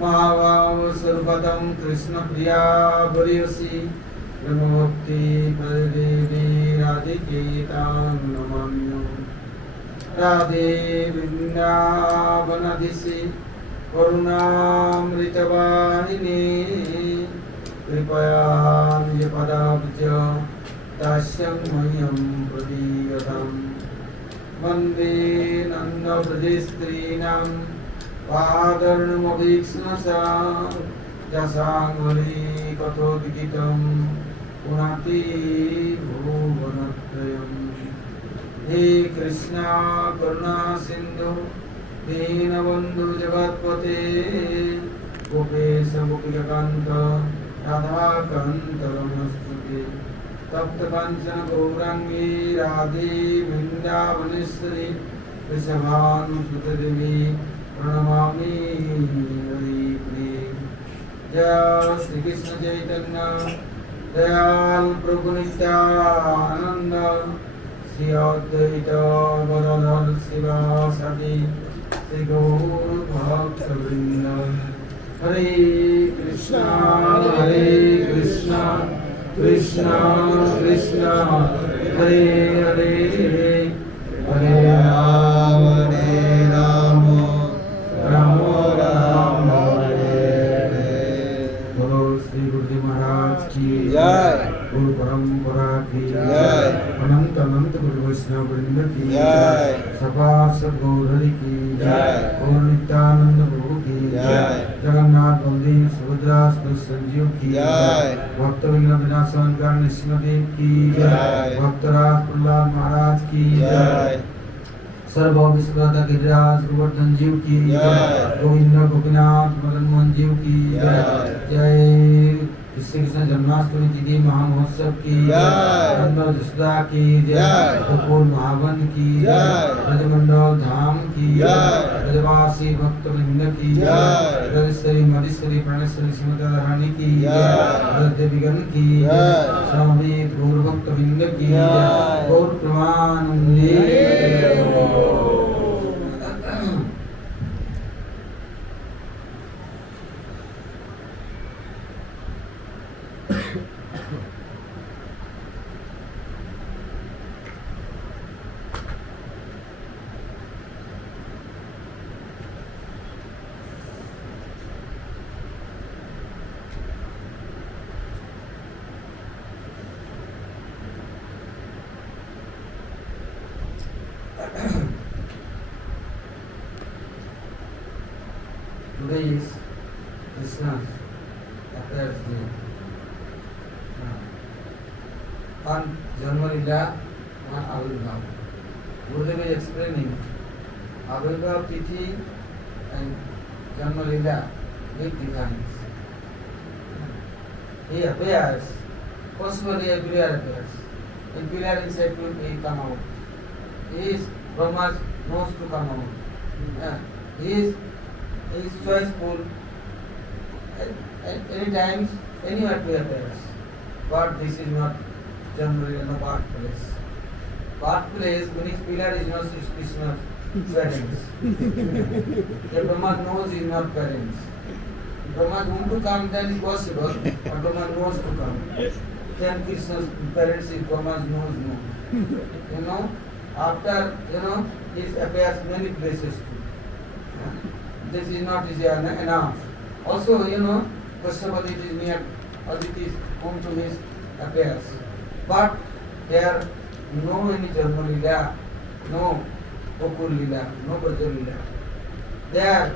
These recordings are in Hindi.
महाभाव सर्वदम कृष्ण प्रिया बरियसी ब्रह्मभक्ति प्रदेवी राधिके तां नमाम्यो राधे वृंदावनाधीशे करुणामृतवाहिनी कृपया निजपदाब्ज दास्यं मह्यं प्रदीयताम् वन्दे नन्दव्रजस्त्रीणां पादर्णमभीक्ष्णसा यशाङ्गली कथोद्गीतं पुनाति भुवनत्रयम् हे कृष्णा करुणा सिन्धु दीनबन्धु जगत्पते गोपेश गोपिकान्त राधाकान्त नमोऽस्तुते तप्त कांचन गौरांगी राधे वृंदावनेश्वरी वृषभानुसुते देवी प्रणमामि हरिप्रिये। जय श्री कृष्ण चैतन्य दयाल प्रभु नित्यानंद श्री अद्वैत गदाधर शिवासादि श्री गौर भक्तवृंद। हरे कृष्णा कृष्णा कृष्णा हरे हरे हरे राम राम राम हरे हरे। बोलो श्री गुरुदेव महाराज की जय, गुरु परंपरा की जय, अनंत अनंत गुरु वैष्णव वृंद की जय, सभा सद्गुरु की जय, और नित्यानंद प्रभु की जय, जगन्नाथ बलदेव सुभद्रा संजीव की जय, भक्त विनाशन करने नृसिंहदेव की जय, भक्तराज प्रहलाद महाराज की जय, सर्व विश्वदा गिरिराज गोवर्धन जीव की जय, गोविंद गोपीनाथ मदन मोहन जीव की जय, जय श्री कृष्ण जन्माष्टमी तिथि महामहोत्सव की जय, नंद जसोदा की जय, गोकुल महावन की जय, ब्रजमंडल धाम की जय, ब्रजवासी भक्त वृंद की जय, ब्रजेश्वरी मधेश्वरी प्राणेश्वरी श्रीमती रानी की जय, ब्रजदेवीगण की जय, समवेत गौर भक्त वृंद की जय, गौर प्रमानंदे। Today is Krishna's appearance day. On January 1, Avirbhav. Gurudev is explaining Avirbhav Tithi and January 1, big difference. He appears, possibly everywhere appears. In pillar inside will he come out. He is Brahma's nose to come out. He is choiceful at any times, anywhere to appears. But this is not generally no birthplace. Birthplace means pillar is not Krishna's parents. The Brahma knows is not parents. Brahma want to come, then is possible, but Brahma knows to come. Then Krishna's parents is Brahma's knows no. After he appears many places too. This is not easy enough. Also, Kashyap is near Aditi's home to his affairs. But there no any Janma Lila, no Gokul Lila, no Braja Lila. There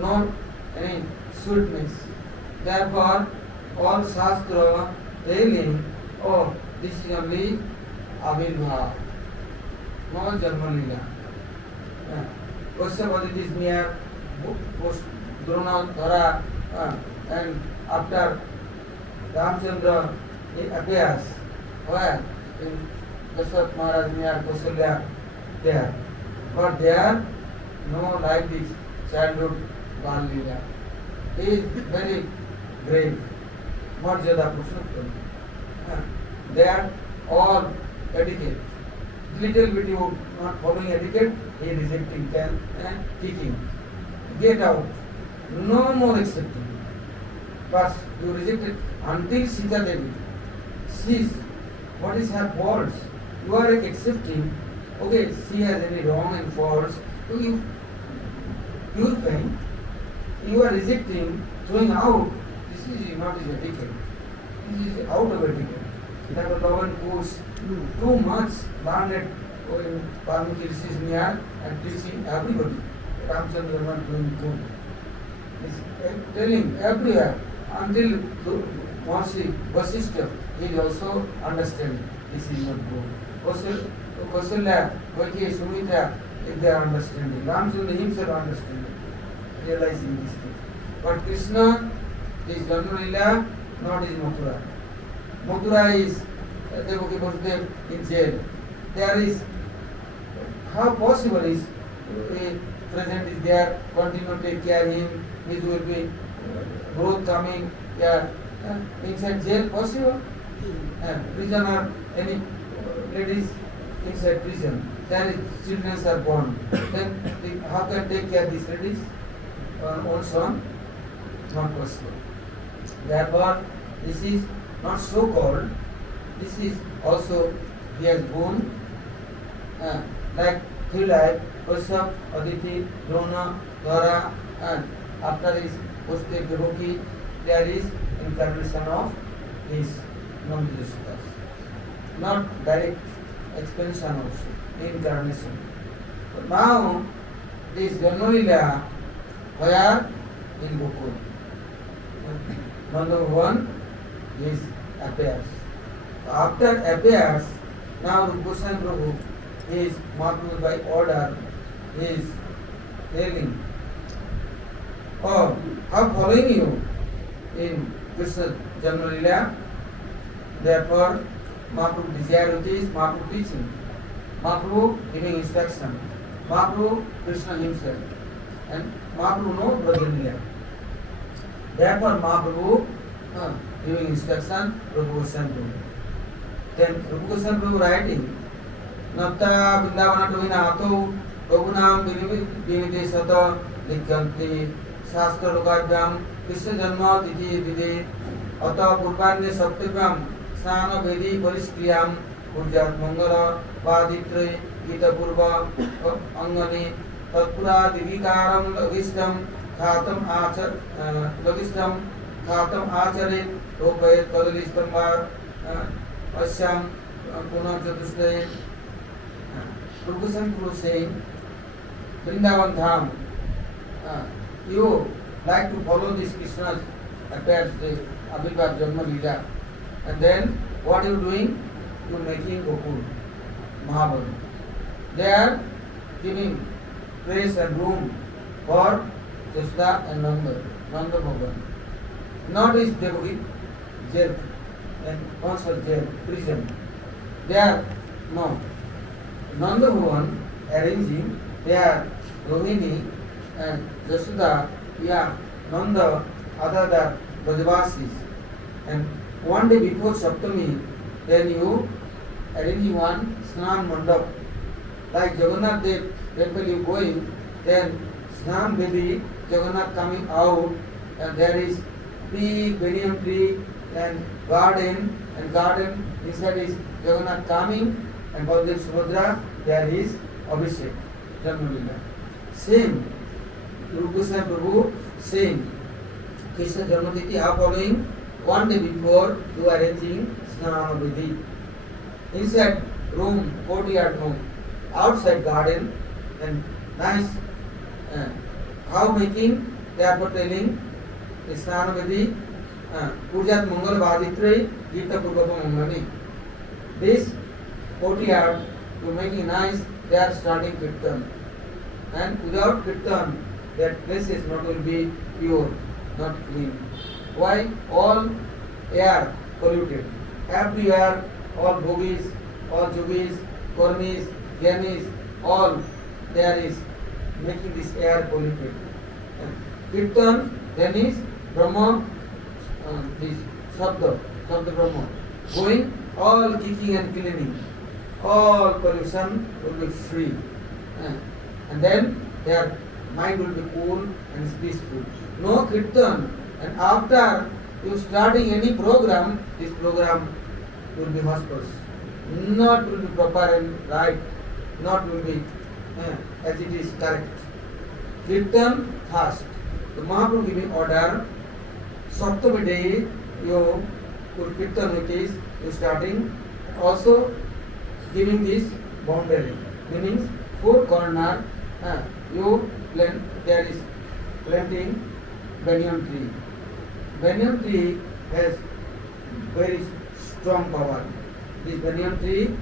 no any sweetness. Therefore, all Shastra telling, oh, this is only Avirbhav, no Janma Lila. Kashyap is near Drona Dhara, and after Ramchandra he appears where in Dasharatha Maharaj near Kausalya there. But there no like this childhood Bal Leela. He is very great. Marjada Purushottam. There all etiquette. Little bit you not following etiquette, he rejecting and kicking. Get out. No more accepting. But you rejected until Sita Devi sees what is her faults. You are accepting, okay, she has any wrong and faults, so you think you are rejecting, throwing out. This is not his etiquette. This is out of etiquette. That was love and course too much learned in Valmiki Rishi's near and teaching everybody. Ramchandra was not doing good. He's telling everywhere until Mahasi Vasishtha, he is also understanding this is not good. Kausalya, Vaiki, Sumitra, if they are understanding. Ramchandra himself understanding, realizing this thing. But Krishna is Janma Leela, not is Mathura. Mathura is Devaki Vasudev in jail. There is, how possible is a present is there, continue to take care of him, his will be growth coming, yeah, inside jail possible? Prison or any ladies inside prison, there is children are born. Then how can take care of these ladies? Own son? Not possible. Therefore, this is not so called, this is also he has born like three life, Kashyap, Aditi, Drona, Dwara, and after his Pushte Devaki, there is incarnation of his non-Vishwas. Not direct expansion also, incarnation. But now, this Janma-lila, where? In Gokul. Number one is appears. After appears, now Rupa Goswami Prabhu is Mahaprabhu by order is telling, oh, how following you in Krishna Janma-lila. Therefore, Mahaprabhu desire is Mahaprabhu teaching, Mahaprabhu giving instruction, Mahaprabhu Krishna himself, and Mahaprabhu no Braja-lila. Therefore, Mahaprabhu giving instruction, Rupa Goswami Prabhu. Then Rupa Goswami Prabhu writing, Nata Vrindavanatu Vinato Bhagunam Vinidesata Likyanti Shastra Lokavyam Krishna Janma Titi Vide Ata Purvanya Saptavyam Snana Vedi Pariskriyam Purjat Mangala Vaditre Gita Purva Angani Tatpura Divikaram Lagistam Khatam Acharit Lopayat Kadalistambar Asyam Punam Chatushtay. Rupa Goswami Prabhu saying, Vrindavan Dham, you like to follow this Krishna's affairs, the Abhirabha Janma-lila. And then what are you doing? You are making Gokul, Mahabharata. They are giving place and room for Jashoda and Nanda Bhagavan. Not his Devaki, jail, and also jail, prison. They are, no. Nanda Bhavan arranging, they are Rohini and Jashoda, yeah, Nanda, other Brajavasis. And one day before Saptami, then you arrange one Snan Mandap. Like Jagannath Dev temple you going, then Snan Devi, Jagannath coming out, and there is big banyan tree and garden inside is Jagannath coming, and Baldev Subhadra, there is Abhishek, Janma-lila. Same, Rupa Goswami Prabhu, same. Krishna Janma-titi are following, one day before you are arranging Snana Vidhi. Inside room, courtyard room, outside garden, and nice, how making, they are telling, Snana Vidhi, Purjat Mangal Vaditre, Gita Purvapa Mangani. This courtyard, to make it nice, they are starting kirtan. And without kirtan, that place is not will be pure, not clean. Why? All air polluted. Everywhere, all bhogis, all jogis, karmis, gyanis, all there is making this air polluted. Kirtan, then is Brahma, this Sabda Brahma, going, all kicking and cleaning, all pollution will be free. And then they are mind will be cool and peaceful. No kirtan. And after you starting any program, this program will be hospitals. Not will be proper and right. Not will be as it is correct. Kirtan fast. The Mahaprabhu giving order. Saptami day you put kirtan which is you starting. Also giving this boundary. Meaning four corner you plant, there is planting banyan tree. Banyan tree has very strong power. This banyan tree,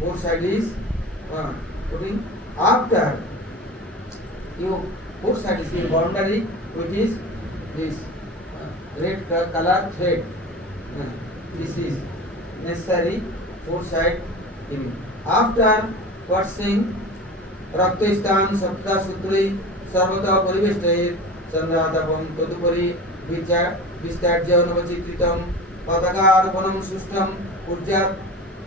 both sides is putting. After you both sides is boundary, which is this red color thread. This is necessary four side giving. After washing रक्तस्थान सप्तसूत्री सर्वतः परिवेष्टयेत् चंद्रातपम तदुपरि विस्तार्यनवचित्रितं पताकारोपणं सुष्ठं ऊर्जात्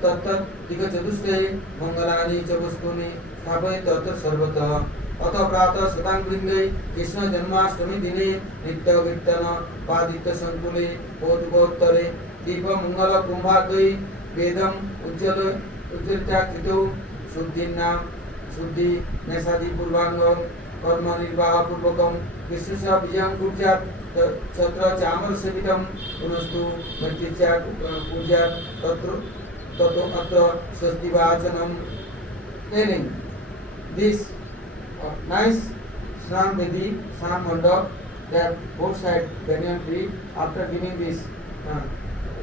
तत्तत् दिक्चतुष्टये मंगलानि च वस्तूनि स्थापयेत् तत्र सर्वतः अतः प्रातः शताङ्गवृन्दे कृष्ण जन्माष्टमी दिने नित्य कीर्तन पादित्य संकुले कौतुकोत्तरे दीप मंगल कुंभाद्वै वेदम उज्ज्वलता कृतौ शुद्धिनाम शुद्धि नैषादि पूर्वांग कर्म निर्वाह पूर्वकम कृष्ण से विजयं कुर्यात् छत्र चामर सेवितम पुनस्तु मृत्युचा पूजा तत्र ततो अत्र स्वस्ति वाचनम telling this nice snan vedi snan mandap that both side banyan tree after giving this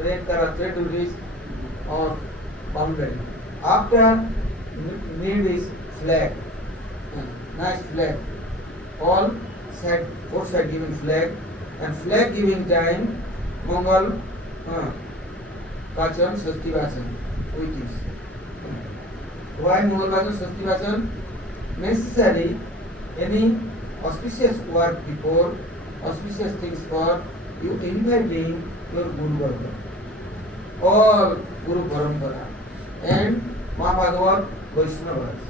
red color thread to this or boundary after need is flag, nice flag. All side, both side giving flag, and flag giving time, Mongol, Vachan, Sasti Vachan, with this. Why Mongol Vachan, Sasti Vachan? Necessary, any auspicious work before, auspicious things for, you inviting your Guru Varga, all Guru Parampara, and Mahabhagavat Vaishnavas.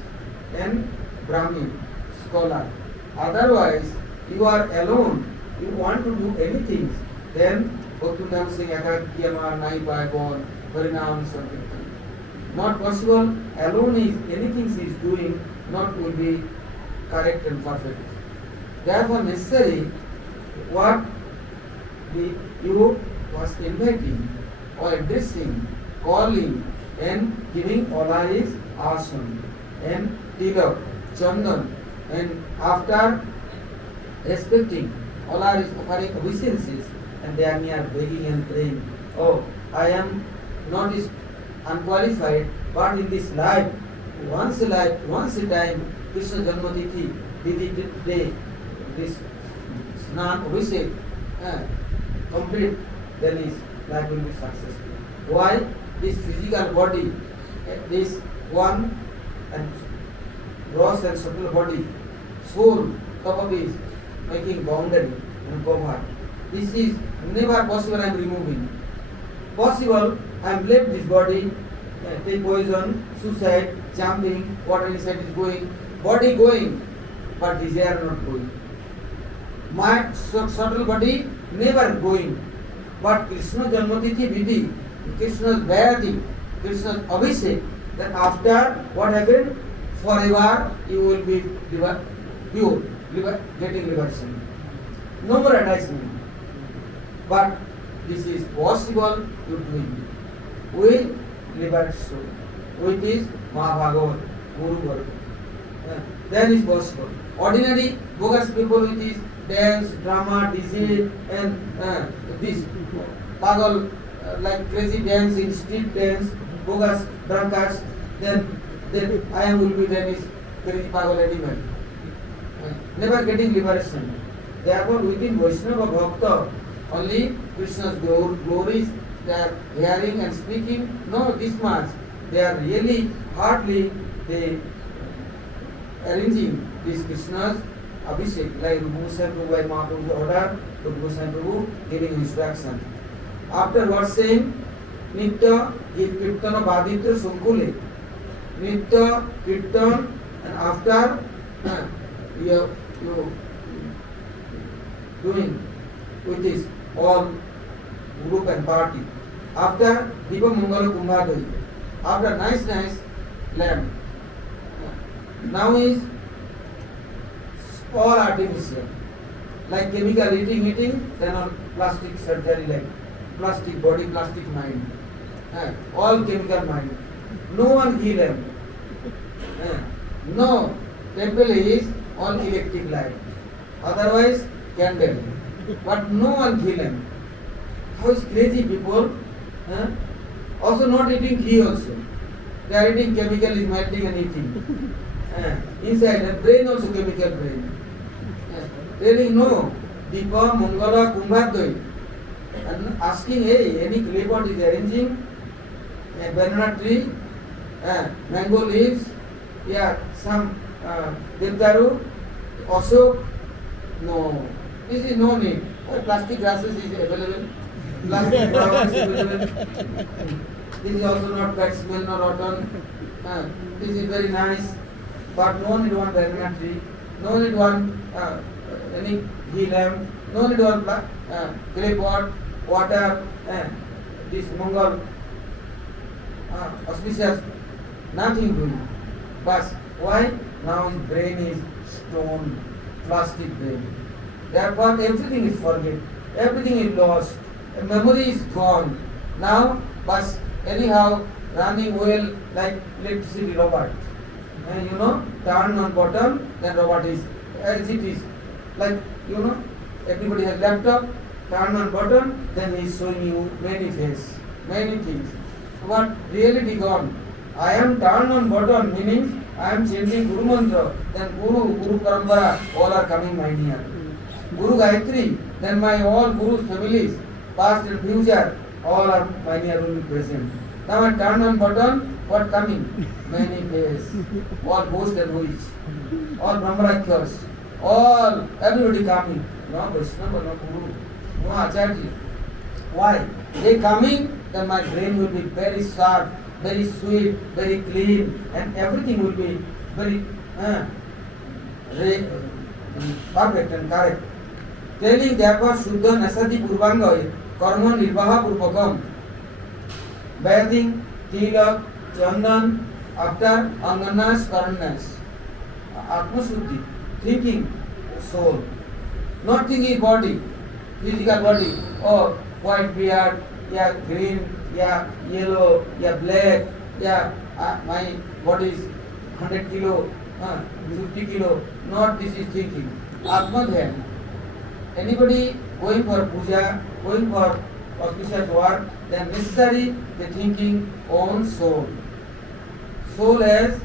And Brahmin, scholar. Otherwise, you are alone. You want to do anything, then Bhakti Singh Akakiyama Nai Paibon, Harinam Sankirtan. Not possible. Alone is anything he is doing, not will be correct and perfect. Therefore, necessary what you was inviting or addressing, calling, and giving Allah is awesome. And tilak, chandan, and after respecting, Allah is offering obeisances, and they are near begging and praying. Oh, I am not unqualified, but in this life, once a time, Krishna Janmatithi, day, this snan abhishek, complete, then his life will be successful. Why? This physical body, this one and gross and subtle body, soul, top is making boundary and cover. This is never possible. I am removing. Possible, I am left this body, take poison, suicide, jumping, water inside is going, body going, but desire not going. My subtle body never going, but Krishna Janmatithi Vidhi, Krishna's Bhayati, Krishna's Abhishek, then after what happened? Forever you will be pure, getting liberation. No more attachment. But this is possible to do with liberate soul, which is Mahabhagavat, Guru Varga. Then is possible. Ordinary bogus people with this dance, drama, DJ, and this pagal like crazy dancing, street dance, bogus drunkards, then I am will be then is crazy pagal animal. Never getting liberation. Therefore, within Vaishnava Bhakta, only Krishna's glories they are hearing and speaking. No, this much. They are really hardly they arranging this Krishna's Abhishek, like Rupa Goswami Prabhu by Mahaprabhu's order, Rupa Goswami Prabhu giving instruction. Afterwards saying, Nitya Kirtana Baditra Sunkule. Nitya Kirtan, and after you doing with this all group and party. After Deepa Mangala Kumbhadai, after nice lamp, now is all artificial, like chemical eating, then on plastic surgery, like plastic body, plastic mind, all chemical mind. No one heal them. No, temple is all electric light, otherwise candle, but no one heal them. How is crazy people? Also not eating ghee also. They are eating chemical is melting and eating. Inside the brain also chemical brain. Telling no, Deepa, Mangala, Kumbhadai. And asking, hey, any clapot is arranging a banana tree, mango leaves, some devdaru, also, no. This is no need. Plastic grasses is available. Plastic flowers is available. This is also not bad smell, not rotten. This is very nice. But no need one banana tree, no need one any ghee lamp, no need one clay pot, water, this Mongol auspicious, nothing doing. But why? Now his brain is stone, plastic brain. Therefore everything is forget, everything is lost, memory is gone. Now, but anyhow running well like electricity robot. Turn on button, then robot is as it is. Like, everybody has laptop, turn on button, then he is showing you many faces, many things. But reality gone. I am turn on button, meaning I am changing Guru Mantra, then Guru Parampara, all are coming my near. Guru Gayatri, then my all Guru's families, past and future, all are my near will be present. Now I turn on button, what coming? Many days. All ghost and witch. All Brahmarakhyas. All, everybody coming. No Vaishnava, no Guru, no Acharya. Why? They coming, then my brain will be very sharp, very sweet, very clean, and everything will be very perfect and correct. Telling therefore Shuddha Nasati Purvanga Karma Nirvaha Purvakam. Bathing, Tilak, Chandan, after Anganas, Karanas. Atma Shuddhi, thinking soul. Not thinking body, physical body. Oh, white beard, green, yellow, black, my body is 100 kilo, 50 kilo. Not this is thinking. Atma Dhyan. Anybody going for puja, going for auspicious work, then necessary the thinking on soul. Soul as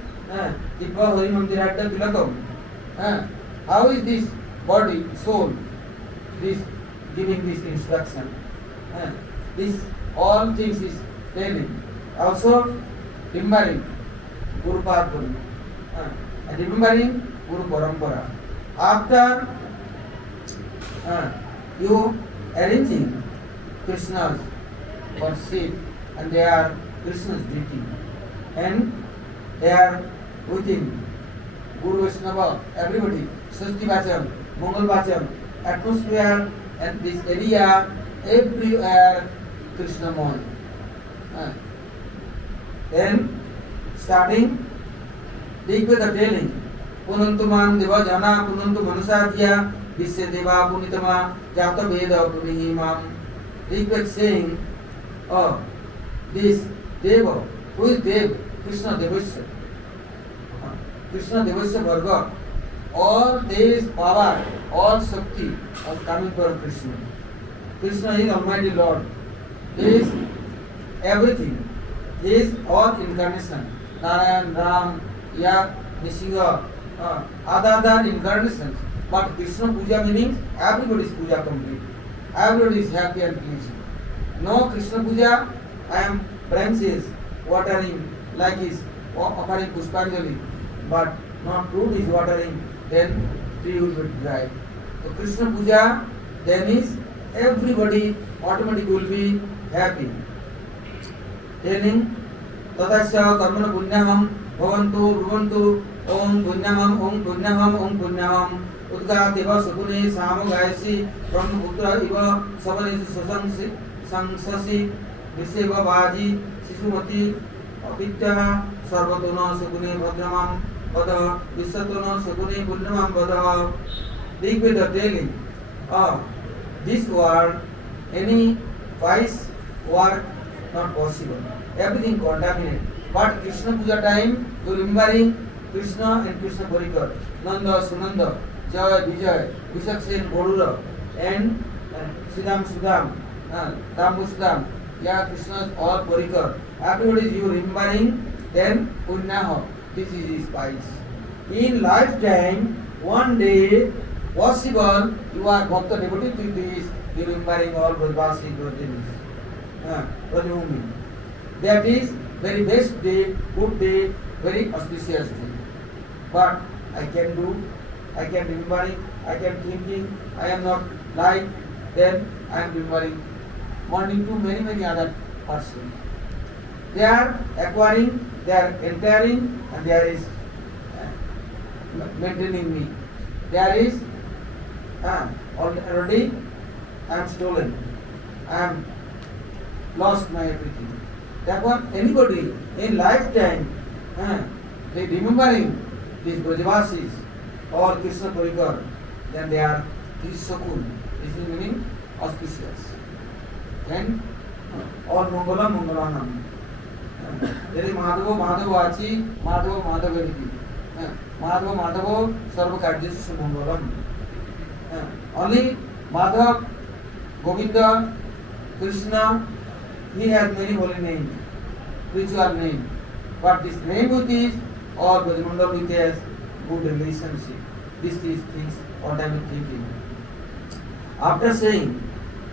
Dibba Hari Mandiradda Tilakam. How is this body, soul, this giving this instruction? This all things is telling. Also remembering Guru Parpuri, and remembering Guru Parampara. After you arranging Krishna's or seat, and they are Krishna's deity, and they are within Guru Vaishnava, everybody, Sasti Vacham, Mongol Vacham, atmosphere and this area, everywhere Krishnamoy. Then starting, take with the telling, Punantumam Deva Jana, Punantu Manusadhya, Visya Deva Punitama, Jata Veda Punihimam. Take with saying, oh, this Deva, who is Dev? Krishna Devasya. Krishna Devasya Varga. All this power, all Shakti are coming from Krishna. Krishna is Almighty Lord. He is everything. He is all incarnation. Narayan, Ram, Nishinga, other incarnations. But Krishna Puja meaning everybody's Puja complete. Everybody is happy and pleased. No Krishna Puja, I am branches, watering, like is offering Pushpanjali, but not fruit is watering, then tree will be dry. So Krishna Puja, then is everybody automatically will be happy. Telling Tatasya Karmana Punyamam Bhavantu Ruvantu Om Punyamam Om Punyamam Om Punyamam उद्गातेव सकुने सामो गायसि ब्रह्मपुत्र इव सवनेषु सशंसि संससि विषेव बाजी शिशुमती अविद्या सर्वतो न सकुने भद्रमां वद विश्वतो न सकुने पुण्यमां वद Rigveda telling this world any wise work not possible, everything contaminated. But Krishna Puja time, you remembering Krishna and Krishna Parikar, Nanda, Sunanda, Jaya, Vijay, Vishaksen, Gorura, and Sudam, Dambu Sudam, yeah, Krishna all Parikar. Everybody is you remembering, then Punnaha, this is his spice. In lifetime, one day, possible, you are Bhakta devotee to this, you remembering all Brajvasi, Brajbhumi. That is very best day, good day, very auspicious day. But I can remembering, I can thinking, I am not like, then I am remembering wanting to many other persons. They are acquiring, they are entering, and there is maintaining me. There is already I am stolen, I am lost my everything. Therefore, anybody in lifetime, they remembering these Brajavasis or Krishna Parikar, then they are Sakun. This is meaning auspicious. Then all Mangalanam. There is Madhava Achi, Madhava Veriti. Madhava Sarva Karjeshu Mangalam. Only Madhav, Govinda, Krishna, he has many holy names, spiritual names. But this name with is or Brajmandal with has good relationship. This is things what I am thinking. After saying,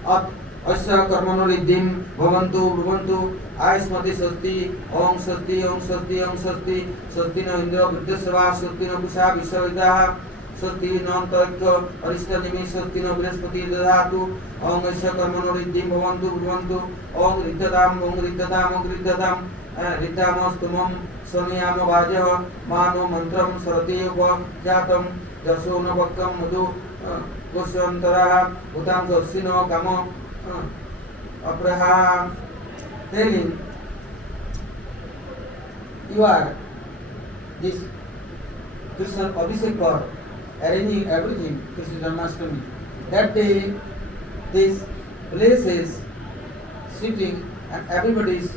Asya Karmano Riddhim Bhavantu Bhavantu Ayasmati Sasti Om Sasti Om Sasti Om Sasti Sasti No Indra Vidyasava Sasti No Kusha Vishwavidaha Sasti No Antarikya Arishta Nimi Sasti No Brihaspati Dadhatu Om Asya Karmano Riddhim Bhavantu Bhavantu Om Riddhadam Om Riddhadam Om Riddhadam Riddhamastumam Saniyama Vajah Mano Mantram Saratiyupa Jatam Jasona Vakam Madhu Gosantaraha Utam Sasino Kamo Abraham telling you are this Krishna Abhishek for arranging everything, Krishna Janmashtami. That day, this place is sitting and everybody is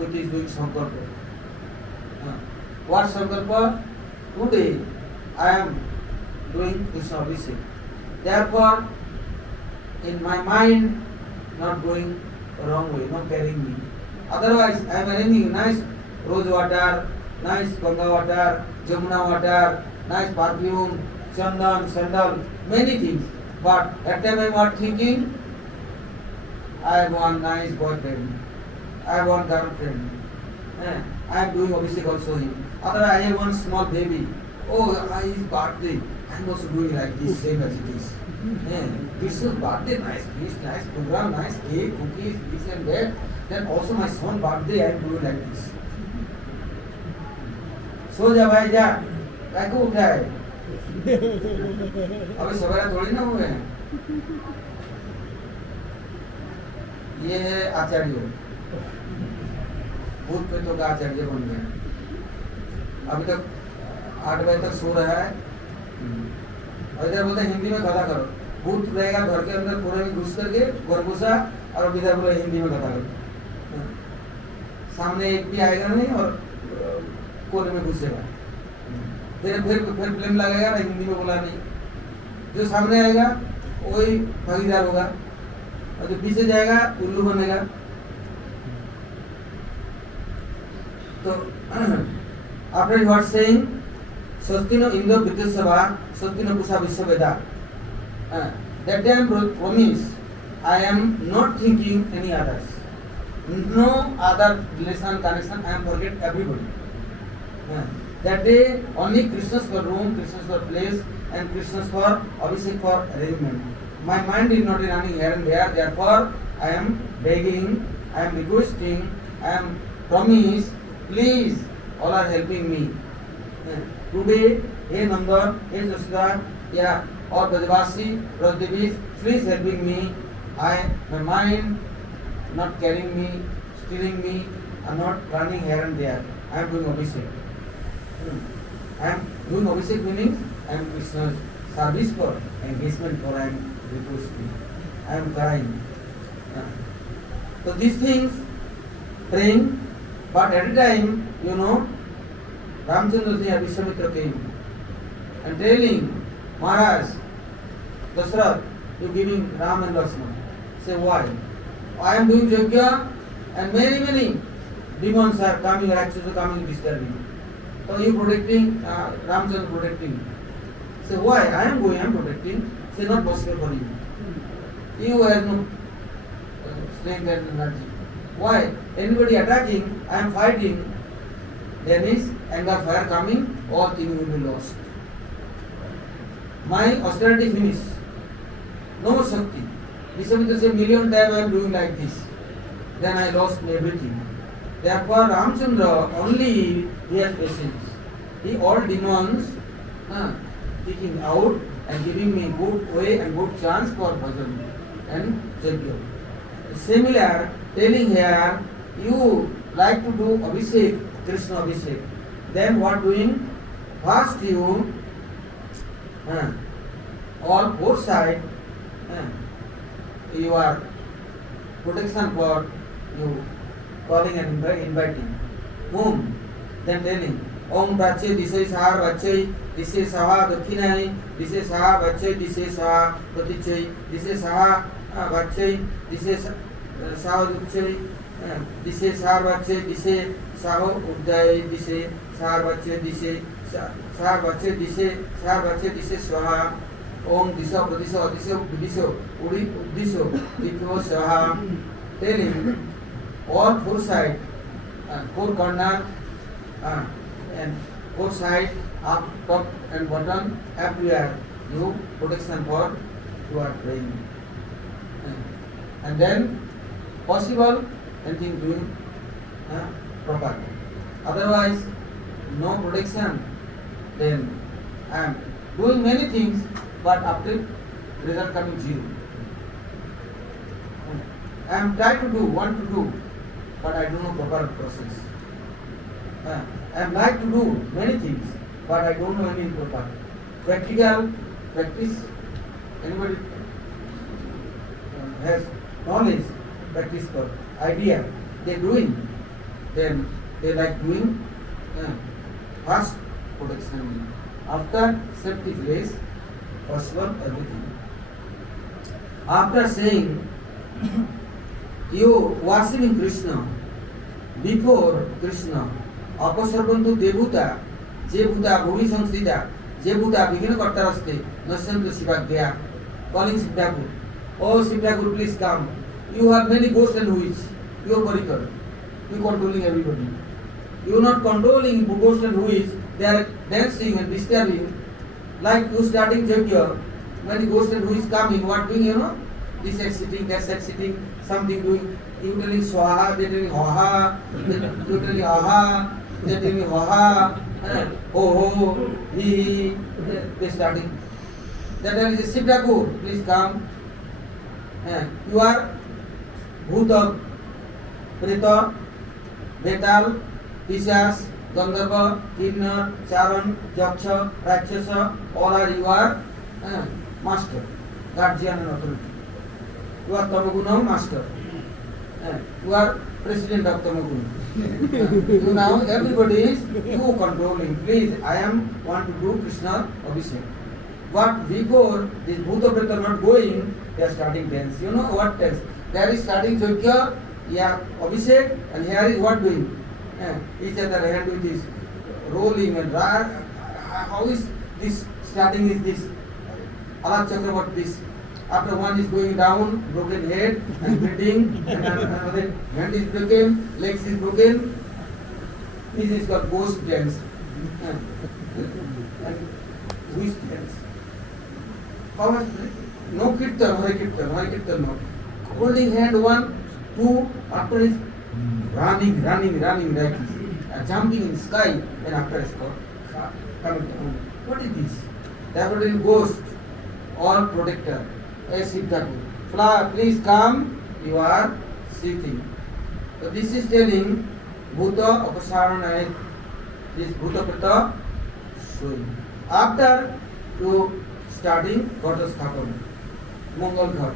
doing Sankalpa. What Sankalpa? Today I am doing Krishna Abhishek. Therefore, in my mind, not going wrong way, not carrying me. Otherwise, I am arranging nice rose water, nice Ganga water, Jamuna water, nice perfume, chandan, sandal, many things. But at that time I am not thinking, I have one nice boyfriend, I have one girlfriend, I am doing Abhishek also him. Otherwise, I have one small baby. Oh, his birthday, I am also doing like this, same as it is. Krishna's birthday, nice feast, nice program, nice cake, cookies, this and that. Then also my son's birthday, I am doing like this. सो जा भाई जा, काय को उठा है? अबे सवेरा थोड़ी ना हुए हैं। ये है आचार्य, भूत प्रेतों का आचार्य बन गया। अभी तक 8 बजे तक सो रहा है। और इधर बोलते हिंदी में कथा करो। भूत रहेगा घर के अंदर पूरे में घुस करके घर घुसा और इधर बोले हिंदी में कथा करो। सामने एक भी आएगा नहीं और कोने में घुसेगा। फिर फिल्म लगेगा ना हिंदी में बोला नहीं। जो सामने आएगा वही भागीदार होगा और जो पीछे जाएगा उल्लू बनेगा। तो after what saying Sastino Indra Vidyasava Sastino Kusa Vishwaveda, that day I am promise I am not thinking any others, no other relation connection, I am forget everybody. That day only Krishna's for room, Krishna's for place, and Krishna's for Abhishek for arrangement. My mind is not running here and there. Therefore, I am begging, I am requesting, I am promise. Please, all are helping me. Today, hey Nanda, hey Jasudha, Yeah, or Brajavasi, Brajdevis, please helping me. My mind not carrying me, stealing me, I'm not running here and there. I am doing Abhishek. I am doing Abhishek meaning I am Krishna's service for engagement for I am requesting. I am crying. So these things, praying, but at a time, Ramchandra Singh Vishwamitra came and telling Maharaj, Dasrath, you giving Ram and Lakshmana. Say why? I am doing Yajna and many demons are coming, Rakshasa coming disturbing. So you protecting, Ramchandra protecting. Say why? I am going, I am protecting. Say not possible for you. You have no strength and energy. Why? Anybody attacking, I am fighting, then is anger fire coming, all things will be lost. My austerity finished. No more Shakti. Vishwamitra said, million times I am doing like this. Then I lost everything. Therefore, Ramchandra only he has patience. He all demons taking out and giving me good way and good chance for bhajan and yajna. Similar, telling here, you like to do Abhishek, Krishna Abhishek. Then what doing? First you all both sides you are protection for you calling and inviting. Whom? Then telling Om Prache Dishe Sahar Vache Dishe Saha Dakhinai Dishe Saha Vache Dishe Saha Pratiche Dishe Saha Vache Dishe Saha Duche Dishe Sahar Vache Dishe Saho Uddai Dishe Sahar Vache Dishe Sahar Vache Dishe Sahar Vache Dishe Swaha Om Disho Pradisho Disho Budisho Udi Uddisho Dikho Saha. Telling all four sides, four corner and four side, up, top and bottom, everywhere you protection for you are praying. And then possible anything doing proper. Otherwise, no protection, then I am doing many things, but after result coming zero. I am trying to do, want to do, but I don't know proper process. I am like to do many things, but I don't know any proper. Practical practice, anybody has knowledge, practice for idea, they doing, then they like doing first protection. After safety place, possible everything. After saying, you worshiping Krishna, before Krishna, अपसर्पन्तु देवूता, जे भूता भूमि संस्थिता, जे भूता विघ्न कर्ता रस्ते, नश्यन्तु शिवाज्ञया, calling Sivyagur. Oh Sivyagur, please come. You have many ghosts and witches. You are Parikar. You are controlling everybody. You are not controlling ghosts and witches. They are dancing and disturbing. Like you starting Yajna, when the ghosts and witches coming, what doing, This is sitting, that is sitting, something doing. You telling Swaha, they telling Haha, you telling Aha, they telling Haha, ho, he, they starting. That is Sivyagur, please come. You are Bhuta, Preta, Betal, Pishas, Gandharva, Kinnar, Charan, Jaksha, Rakshasa, all are you are master, guardian and authority. You are Tamagunam master. You are president of Tamagun. You now everybody is you controlling. Please, I am want to do Krishna Abhishek. But before this Bhuta Preta not going, they are starting dance. You know what dance? There is starting Yajna, yeah, Abhishek, and here is what doing? Each other hand with this rolling and how is this starting is this? Alat Chakravarti this. After one is going down, broken head and bleeding, and another hand is broken, legs is broken. This is called ghost dance. And witch dance. No kirtan, Hare Kirtan not. Holding hand 1, 2, after is running like this, jumping in sky, and after is coming down. What is this? daffodil ghost or protector, a Shiv Thakur. Please come, you are sitting. So this is telling Bhuta Apasarana, this Bhuta Prata showing. After to starting Ghata Sthapana, Mangal Ghat.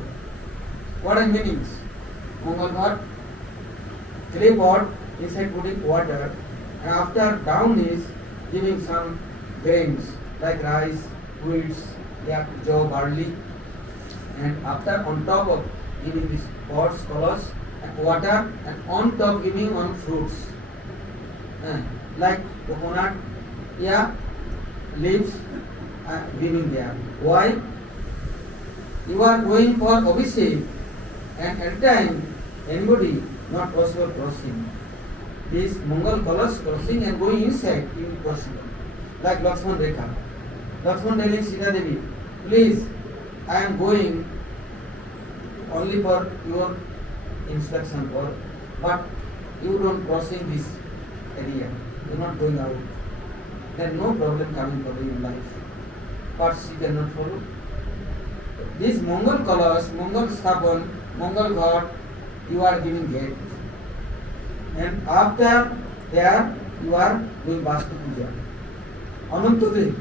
What are meanings? Mangal Ghat, clay pot, inside putting water, and after down is giving some grains like rice, wheat, jaw, barley, and after on top of giving these pots, colors, and water, and on top giving on fruits like coconut, leaves giving there. Why? You are going for Abhishek, and at the time anybody not possible crossing. This Mangal colors crossing and going inside is possible. Like Lakshman Rekha. Lakshman telling Sita Devi, please, I am going only for your instruction, but you don't crossing this area. You are not going out. Then no problem coming for you in life. But she cannot follow. These Mongol colors, Mongol Sthapan, Mongol Ghat, you are giving gate. And after there, you are doing Vastu Puja. Anantadev,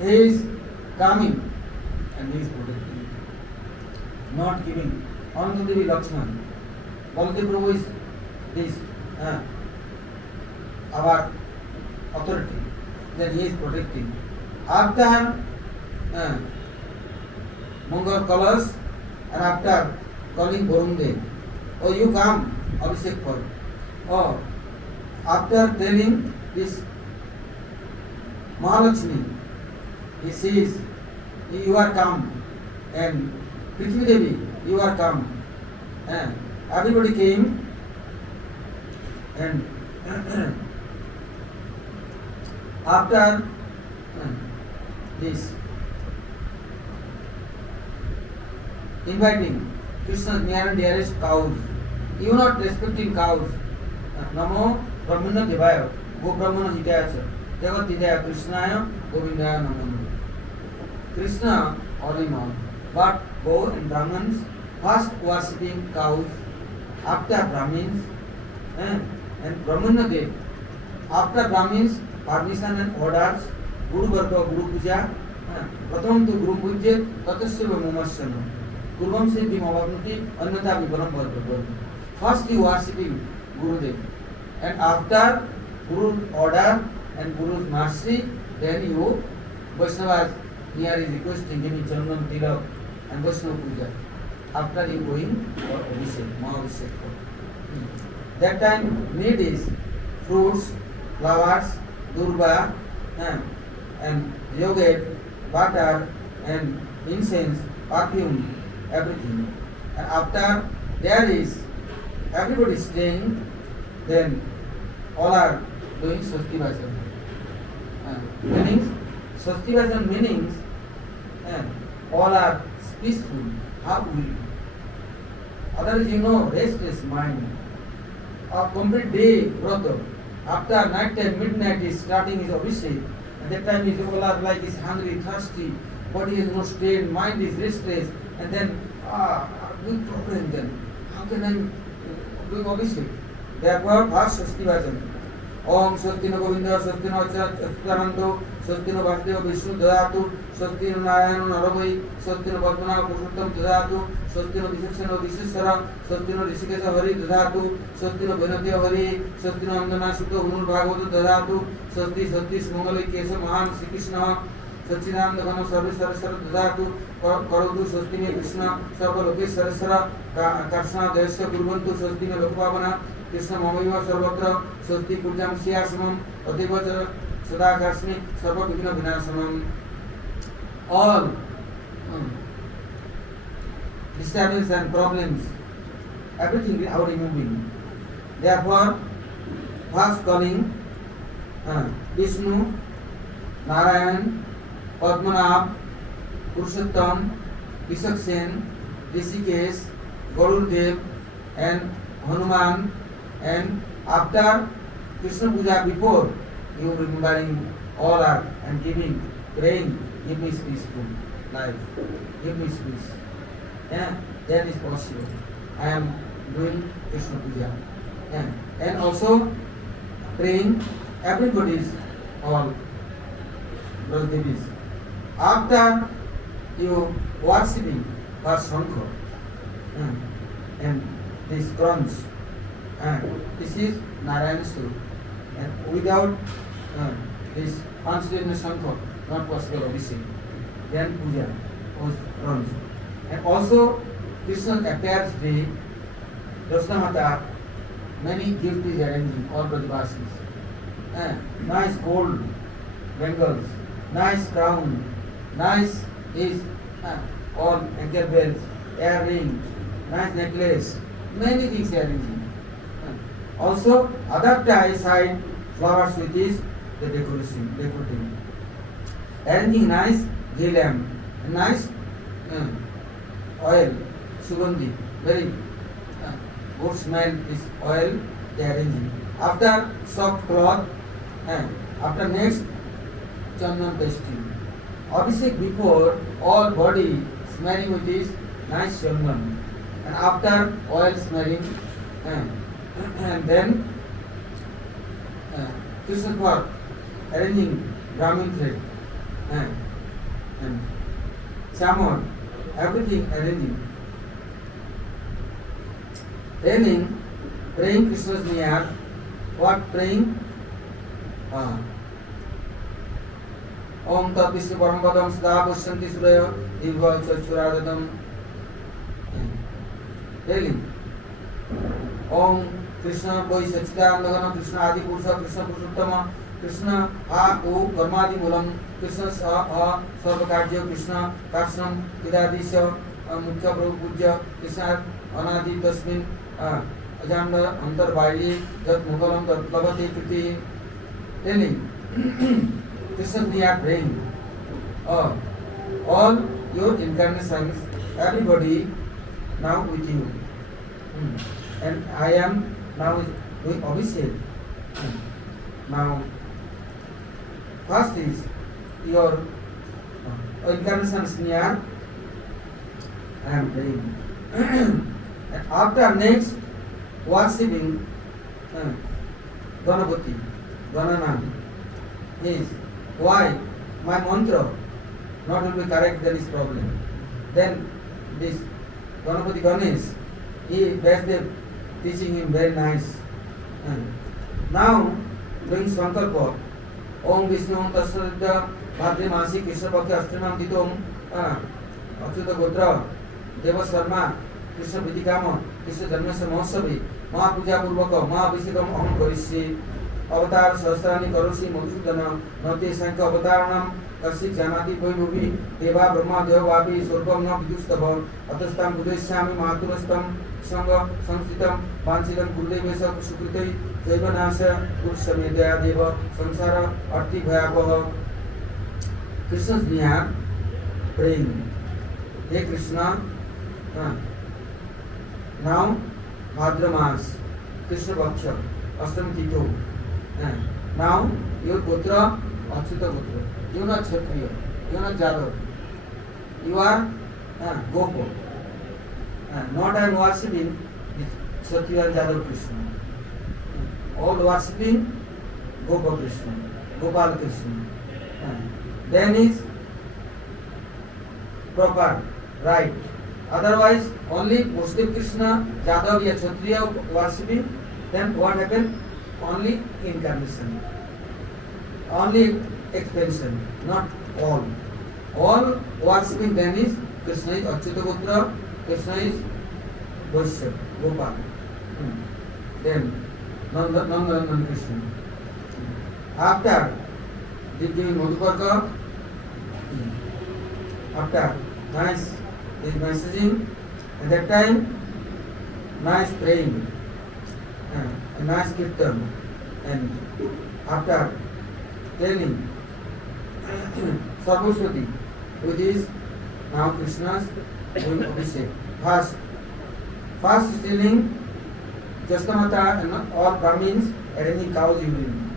he is coming and he is protecting. Not giving. Anantadev is Lakshman. Baladev Prabhu is this, our authority. Then he is protecting. After Mongol colors and after calling Varundev, oh you come, Abhishek for. Oh, after telling this Mahalakshmi, he says, you are come, and Prithvi Devi, you are come. Everybody came, and after this inviting Krishna's near and dearest cows, you not respecting cows. Namo Brahmana Devaya, Go Brahmana Hidaya, Devat Hidaya Krishnaya, Govindaya Namo. Krishna all in all. But Go and Brahmins first worshipping cows, after Brahmins, and Brahmana Dev. After Brahmins, permission and orders, Guru Varga, Guru Puja, Pratham to Guru Puja, Tatasya Mumasana. Kurvam Siddhi Mavavnuti, Annata Viparam Varga. First you worshipping Gurudev, and after Guru's order and Guru's mercy, then you Vaishnavas near is requesting giving Chandan Tilak and Vaishnava Puja. After you going for Abhishek, Mahabhishek. That time need is fruits, flowers, durba, and yogurt, butter, and incense, perfume, everything. And after there is everybody staying, then all are doing Swasti Vajan. Meanings, Swasti Vajan meanings, all are peaceful. How will you? Otherwise, restless mind. A complete day, brother. After night time, midnight is starting his Abhishek. At that time, his people are like is hungry, thirsty, body has no strain, mind is restless, and then, big problem then. How can I do Abhishek? Therefore, first Swasti Vajan. Om Swasti no Govinda, Swasti no Achyutanando, Swasti no Vasudeva Vishnu Dadatu, Swasti no Narayana Naramai, Swasti no Padmana Purushottam Dadatu, Swasti no Visheshana Visheshara, Swasti no Rishikesha Hari Dadatu, Swasti no Bhenatya Hari, Swasti no Amdana Sutta Gunul Bhagavata Dadatu, Swasti Swasti Smangalai Kesa Mahan Sri Krishna, Satchidananda Gana Sarva Sarasara Dadatu, Karodu Swasti me Krishna, Sarva Lokesh Sarasara, Karsana Dayasya Gurvantu, Swasti me Lokpavana, Krishna Mamayiva Sarvatra, Swasti Pujam Siyasamam, Adivata Sadakarsmi, Sarva Vigna Vinasamam. All disturbance and problems, everything is out removing. Therefore, first calling Vishnu, Narayan, Padmanabh, Purushottam, Vishaksen, Rishikesh, Garudev, and Hanuman. And after Krishna Puja, before you remembering all are and giving, praying give me peaceful life, give me peace. Yeah, then is possible. I am doing Krishna Puja. Yeah. And also praying, everybody's all those devis. After you worshipping for Shankha and this crunch, this is Narayan Suru. And without this Panchadina Shankha, not possible obviously. Then puja was crunch. And also Krishna appears the Rasnamata, many gifts is arranging, all Brajvasis. Nice gold bangles, nice crown, nice is all ankle bells, earring, nice necklace, many things arranging. Also, other side flowers with is the decorating. Arranging nice ghee lamp, nice oil, sugandhi, very good smell is oil they arranging. After soft cloth, after next chandan pasting. Obviously before all body smelling with this nice chandan, and after oil smelling, and then Krishna for arranging Brahmin thread and chamon, everything arranging. Praying Krishna's near. What praying? Om Tat Vishnu Parampadam Sada Pushyanti Suraya Diva Chachuradadam. Telling Om Krishna Boi Sachidanandagana Krishna Adi Purusha Krishna Purushottama Krishna Ha U Karmadi Mulam Krishna Sa Sarvakarjya Krishna Karsam Idadisha Mukhya Prabhu Pujya Krishna Anadi Tasmin Ajamda Antar Vairi Jat Mukalam Tat Lavati Kriti. Telling Krishna we are praying. All your incarnations, everybody now with you. And I am now doing Abhishek. Now, first is your incarnations near, I am praying. And after next, worshipping Ganapati, Gananam is why my mantra not will be correct, then is problem. Then this Ganapati Ganesh, he Vasudev teaching him very nice. Now doing Sankalpa, Om Vishnu Tassadya Bhadri Masi Krishna Paksha Ashtanam Titom Achyuta Gotra Deva Sarma Krishna Vidikama Krishna Dharmasya Mahotsavi Mahapuja Purvaka Mahabhisekam Aham Karissi Avatar Sahasrani Karosi Madhusudana Nate Sankha Avataranam Kasik Janati Vaibhuvi Deva Brahma Deva Vapi Swarpam Na Vidustava Atastam Budeshyami Mahaturastam Sangha Samstitam Pansitam Kuldevesa Sukritai Jaivanasya Ursamedaya Deva Samsara Arti Bhayapaha. Krishna's near praying. Hey Krishna, now Bhadra Mas, Krishna Paksha, Astam Tito. Now your Putra, Achyuta Putra. You are not Kshatriya, you are not Jadava. You are Gopa. Not I am worshipping Kshatriya and Jadava Krishna. All worshipping Gopa Krishna, Gopal Krishna. Then is proper, right. Otherwise, only Muslim Krishna, Jadava or Kshatriya worshipping, then what happened? Only incarnation, only expansion, not all. All worshipping then is Krishna is Achyuta Putra, Krishna is Vaishya, Gopal. Then Nanda Krishna. After giving Madhuparka, after nice is messaging, at that time nice praying, a nice kirtan, and after telling Sarvaswati, which is now Krishna's doing Abhishek. First telling Jastamata and all Brahmins arranging cows urine.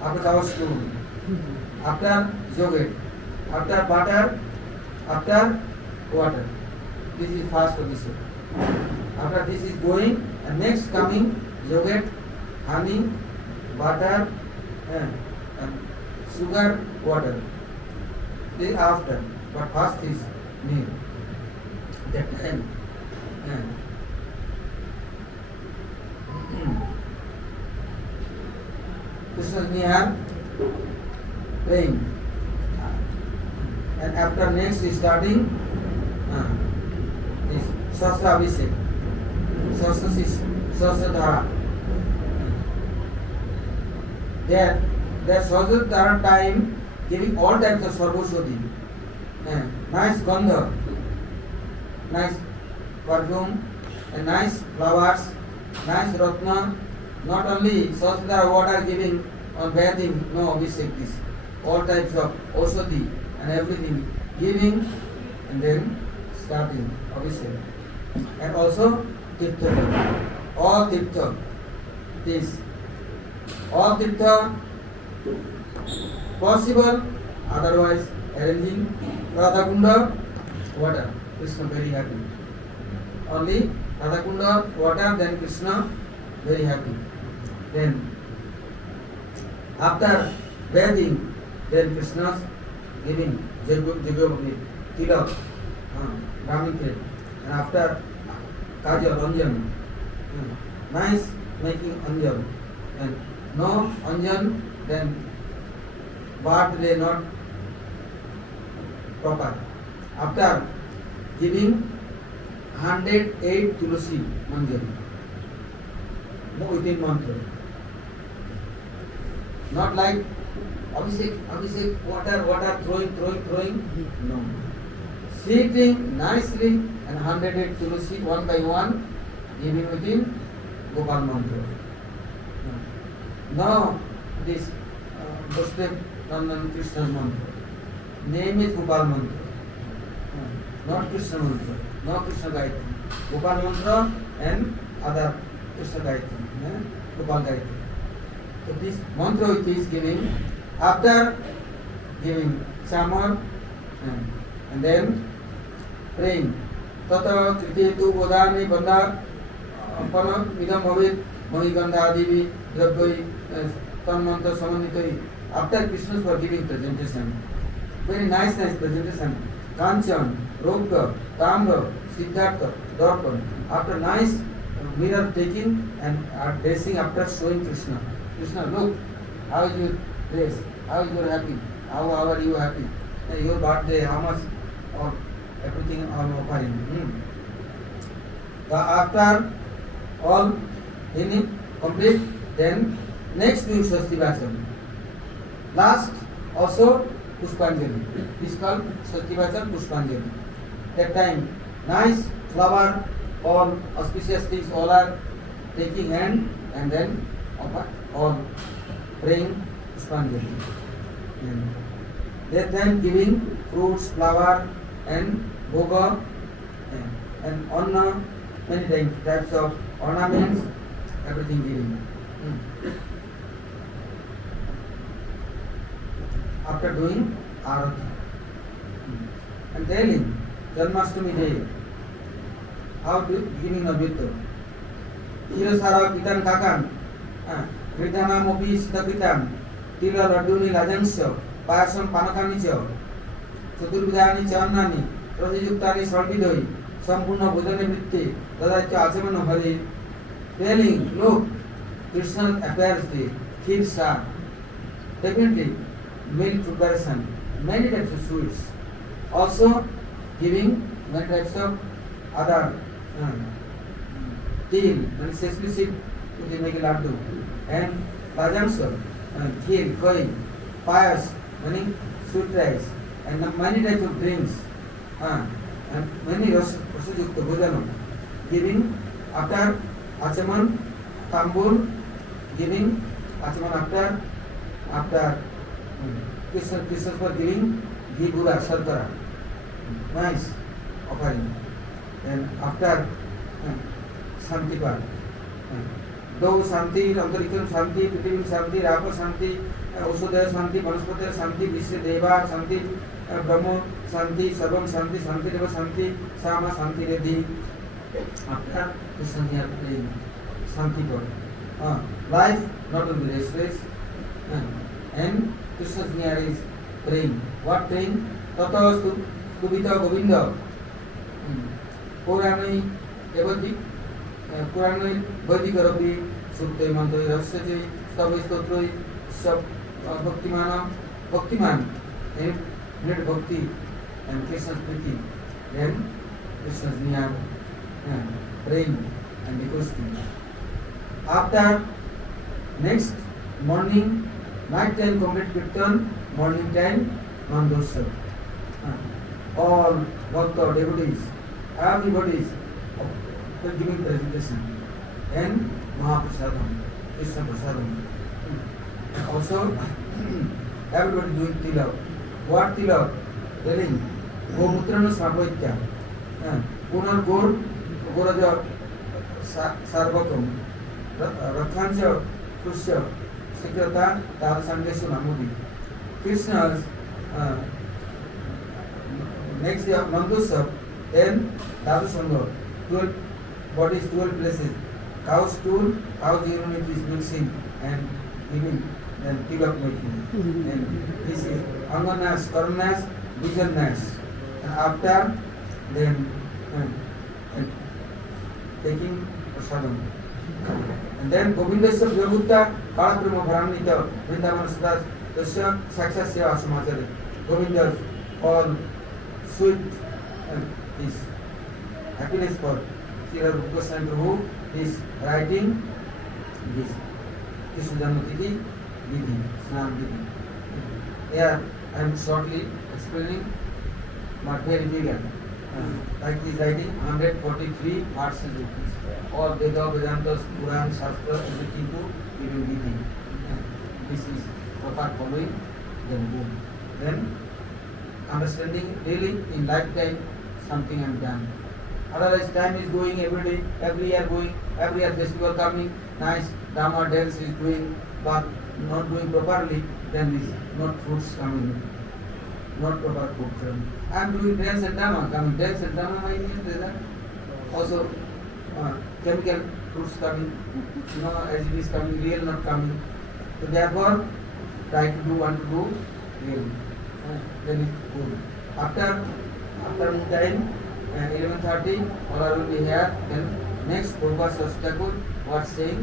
After cows stool. After Joget, After butter, after water. This is first episode. After this is going, and next coming yogurt, honey, butter, and sugar, water. This is after, but first is milk. That time. Krishna is near praying. And after next is starting this Sastra Abhishek, Sastra Dhara. That Sastra Dhara time giving all types of Sarvaswati. Nice gandha, nice perfume, and nice flowers, nice ratna. Not only Sastra Dhara water giving on bathing, no Abhishek this. All types of Osati and everything giving and then starting Abhishek. And also Tirtha. All Tirtha. This. All Tirtha possible, otherwise arranging Radhakunda water. Krishna very happy. Only Radhakunda water, then Krishna very happy. Then after bathing, then Krishna's giving Jagabhakti, Tilak, Brahmin thread. And after Kajal, Anjan, nice making Anjan. And no Anjan, then birthday not proper. After giving 108 Tulasi Manjari, no within mantra. Not like Abhishek, water, throwing. No. Sitting nicely and 108 Tulasi one by one, giving within Gopal mantra. No, this Vasudev Nandan Krishna's mantra. Name is Gopal mantra. Not Krishna mantra. No Krishna Gayatri. Gopal mantra and other Krishna Gayatri. Gopal Gayatri. So this mantra which is giving, after giving Samar and then praying. Tata Kritetu Bodhani Bandha Apana Vidam Bhavit Mahigandha Adivi Drabdoi Tan Mantra Samanditoi. After Krishna's forgiving presentation, very nice presentation. Kanchan, Rogga, Tamra, Siddhartha, Darpan. After nice mirror taking and dressing after showing Krishna. Krishna, look, how is your dress? How is your happy? How are you happy? Your birthday, how much or everything I am offering. After all complete, then next doing Swasti Vacham. Last also Pushpanjali. It is called Swasti Vacham Pushpanjali. That time nice flower, all auspicious things, all are taking hand and then all praying Pushpanjali. That time giving fruits, flower and bhoga and anna, many types of ornaments, everything giving. After doing arati and telling Janmashtami day, how giving a bitto. Hirasara Pitan Kakan, Kritana Mopi Sitapitan, Tila Raduni Lajansya, Payasam Panakanicha, Chaturvidani Charnani, Prajayuktani Salvidoi, Sampurna Bhojane Vritti, Tadacha Achamana Hari, telling, look, Krishna appears there, Khir Shah, definitely milk preparation, many types of sweets. Also giving many types of other tea and sesame seed to make a laddu and lajansya, kheer, koi, payas, meaning sweet rice and many types of drinks and many rasayukta bhojanam. Giving after achaman, tambul, giving achaman after Krishna for giving ghee gura, sarkara, nice offering. And after Shanti Part, though Shanti, Antarikam Shanti, Prithivim Shanti, Rapa Shanti, Osodaya Shanti, Vanaspataya Shanti, Vishya Deva Shanti, ब्रह्म शांति सर्वम शांति शांति रेव शांति सामा शांति रेधि after Krishna here praying शांति पर life not only restless and Krishna here is praying what praying ततस्तु कुबिता गोविंद पुराणे एवं पुराणे वैदिक रवि सुक्ते मंत्रे रहस्य स्तव स्तोत्र सब भक्तिमान need bhakti and Krishna's priti then Krishna's near praying and requesting. After next morning night time complete kirtan morning time mandosha all bhakta devotees everybody is giving presentation and Mahaprasadam Krishna Prasadam and also everybody doing tilak. What tilak? Telling Gomutrana Sarvaitya Punar Gor Goraja Sarvatam Rathanja Krishya Sikrata Tal Sandesu Namudi Krishna's next day of Mandusab then Dadu Sangha 12 bodies 12 places cow stool cow urine is mixing and giving then tilak making and this is Anganas, Karnas, Vijanas and after then taking prasadam and then Govindasya Vyagutta Kalabrahma Bharanita Vrindavan Sudhas Dasya Saksasya Asamachari Govinda's all sweet is happiness for Srila Rupa Goswami Prabhu is writing this Krishna Janmatiti Vidhi, Snan Vidhi. Here I am shortly explaining but very bigger. Like this writing 143 verses all Veda, Vedantas, Puran, Shastra, everything to even Vidhi. This is proper following then boom. Then understanding really in lifetime something I am done. Otherwise time is going every day, every year going, every year festival coming, nice drama dance is doing but not doing properly, then is not fruits coming, not proper food coming. I am doing dance and drama coming, dance and drama my result. Also chemical fruits coming, as it is coming, real not coming. So therefore try to do want to do real. Then it's good. After time 11:30 all are will be here. Then next Prabhupada Sasthakur was saying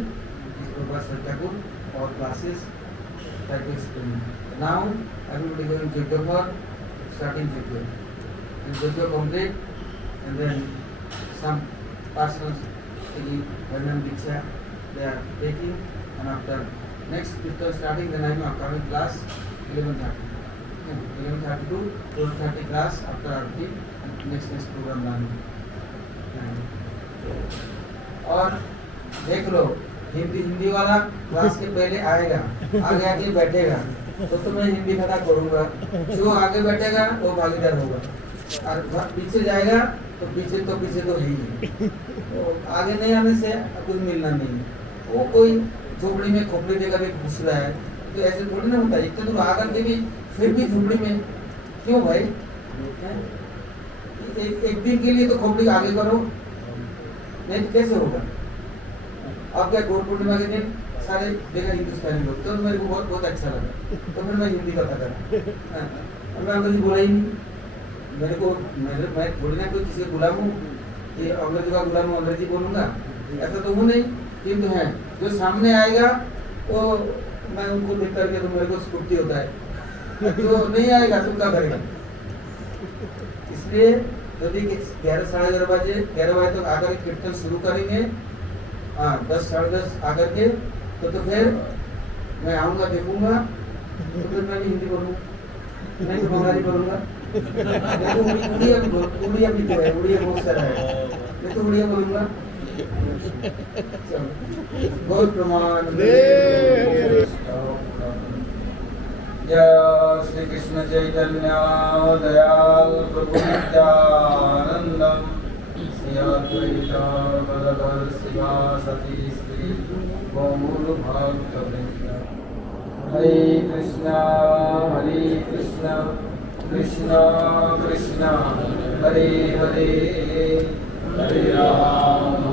is Prabhupada Sasthakur or classes try to explain. Now everybody going Jogya for starting Jogya. And Jogya complete and then some persons taking Varnam Diksha they are taking and after next Kirtan starting then I am coming class 11:30. 11:30 to 12:30 class after Aarti and next program running. और देख लो हिंदी वाला क्लास के पहले आएगा आगे आके बैठेगा तो मैं हिंदी खड़ा करूंगा जो आगे बैठेगा वो भागीदार होगा और पीछे जाएगा तो पीछे तो है ही तो आगे नहीं आने से कुछ मिलना नहीं है वो कोई झोपड़ी में खोपड़ी देकर भी घुस रहा है तो ऐसे थोड़ी ना होता है इतने तो आकर के भी फिर भी झोपड़ी में क्यों भाई एक दिन के लिए तो खोपड़ी आगे करो नहीं तो कैसे होगा अब क्या गुरु पूर्णिमा के दिन सारे देखा हिंदुस्तानी लोग तो मेरे को बहुत अच्छा लगा तो फिर मैं हिंदी का पता मैं अंग्रेजी बोला ही नहीं मैं थोड़ी ना कोई किसी गुलाम हूँ कि अंग्रेजी का गुलाम हूँ अंग्रेजी बोलूँगा ऐसा तो हूँ नहीं किंतु है जो सामने आएगा वो मैं उनको देख करके तो मेरे को स्फूर्ति होता है जो नहीं आएगा तो क्या करेगा इसलिए यदि 11 साढ़े 11 बजे 11 बजे तक आकर कीर्तन शुरू करेंगे 10 साढ़े 10 आकर के तो फिर मैं आऊँगा देखूंगा तो फिर मैं हिंदी बोलूँ नहीं तो बंगाली बोलूँगा उड़िया भी तो है उड़िया बहुत सारा है मैं तो उड़िया बोलूँगा बहुत प्रमाण जय श्री कृष्ण चैतन्य दयाल प्रभु नित्यानंद श्री अद्वैत गदाधर शिवासति श्री गौर भक्तवृंद हरे कृष्ण कृष्ण कृष्ण हरे हरे हरे राम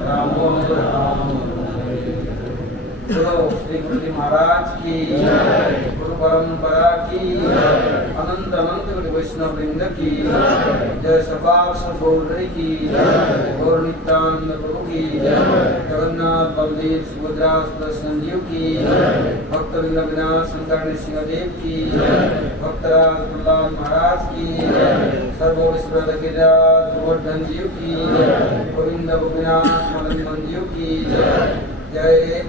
राम राम हरे बोलो श्री गुरु जी महाराज की गुरु परंपरा की अनंत अनंत गुरु वैष्णव वृंद की जय सबार सगोदरी की गौर नित्यानंद गुरु की जगन्नाथ बलदेव सुभद्रा संजीव की भक्त विनाश शंकर सिंहदेव की भक्तराज प्रहलाद महाराज की सर्वोश्वर गिरिराज गोवर्धन जीव की गोविंद गोपीनाथ मदन मंजीव की जय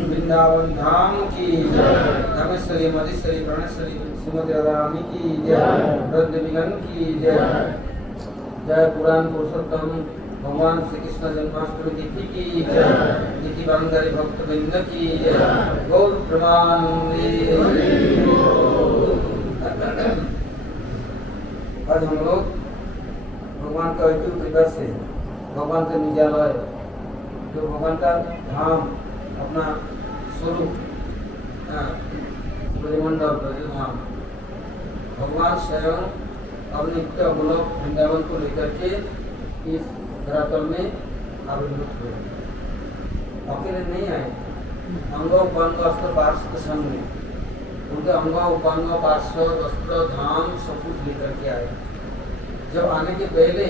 वृंदावन धाम की धमेश्वरी मधेश्वरी प्रणेश्वरी श्रीमती राधारानी की जय ब्रजविगन की जय जय पुराण पुरुषोत्तम भगवान श्री कृष्ण जन्माष्टमी तिथि की जय तिथि बांधकारी भक्त वृंद की जय गौर प्रमानंदे। आज हम लोग भगवान का कृपा से भगवान का निजालय जो भगवान का धाम अपना स्वरूप ब्रजमंडल ब्रजधाम भगवान स्वयं अब नित्य गोलोक वृंदावन को लेकर के इस धरातल में आविर्भूत हुए। अकेले नहीं आए, अंग उपांग अस्त्र पार्षद संग में उनके अंग उपांग पार्षद अस्त्र धाम सब कुछ लेकर के आए। जब आने के पहले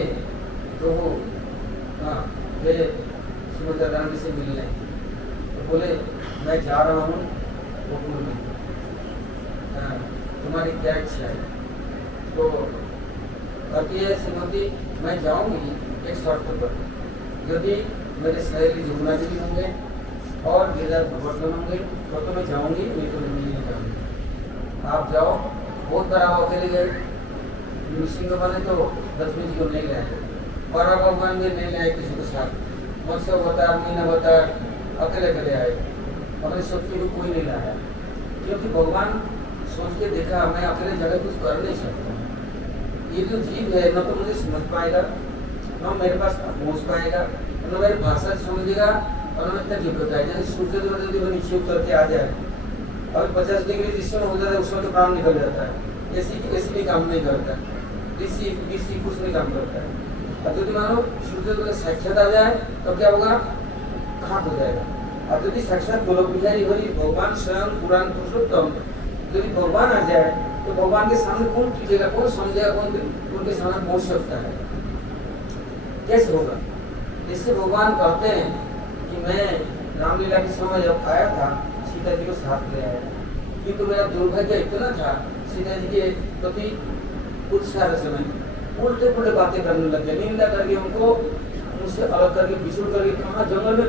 तो वो श्रीमती राधारानी से मिलने तो बोले मैं जा रहा हूँ गोकुल में, तुम्हारी क्या इच्छा है? तो कहती है श्रीमती मैं जाऊंगी एक शर्त पर, यदि मेरे सहेली जमुना जी भी होंगे और गिरिराज गोवर्धन होंगे तो मैं जाऊंगी, नहीं तो नहीं जाऊंगी। आप जाओ। बहुत बार आप अकेले गए, सिंह बने तो लक्ष्मी जी को नहीं ले आए, बड़ा भगवान भी नहीं ले आए किसी के साथ, मुझसे बता मीना बता अकेले अकेले आए, हमें शक्ति को कोई नहीं लाया क्योंकि भगवान सोच के देखा मैं अकेले जगह कुछ कर नहीं सकता। ये जो जीव है न तो मुझे समझ पाएगा, न मेरे पास पहुँच पाएगा, न मेरी भाषा समझेगा और न इतना योग्यता है। जैसे सूर्य देव यदि वो नीचे उतर के आ जाए और 50 डिग्री जिसमें हो जाता है उसमें तो काम निकल जाता है। ऐसी भी काम नहीं करता, इसी कुछ नहीं काम करता है। अब यदि मानो सूर्य देव का साक्षात आ जाए तो क्या होगा? कहाँ हो जाएगा। अब यदि साक्षात गोलोक बिहारी हरि भगवान स्वयं पुराण पुरुषोत्तम यदि भगवान आ जाए तो भगवान के सामने कौन टिकेगा, कौन समझेगा, कौन उनके सामने पहुंच सकता है? कैसे होगा? इससे भगवान कहते हैं कि मैं रामलीला के समय जब आया था सीता जी को साथ ले आया, किंतु मेरा दुर्भाग्य इतना था सीता जी के प्रति कुछ सारे समय उल्टे पुल्टे बातें करने लगे, निंदा करके उनको मुझसे अलग करके बिछुड़ करके कहाँ जंगल में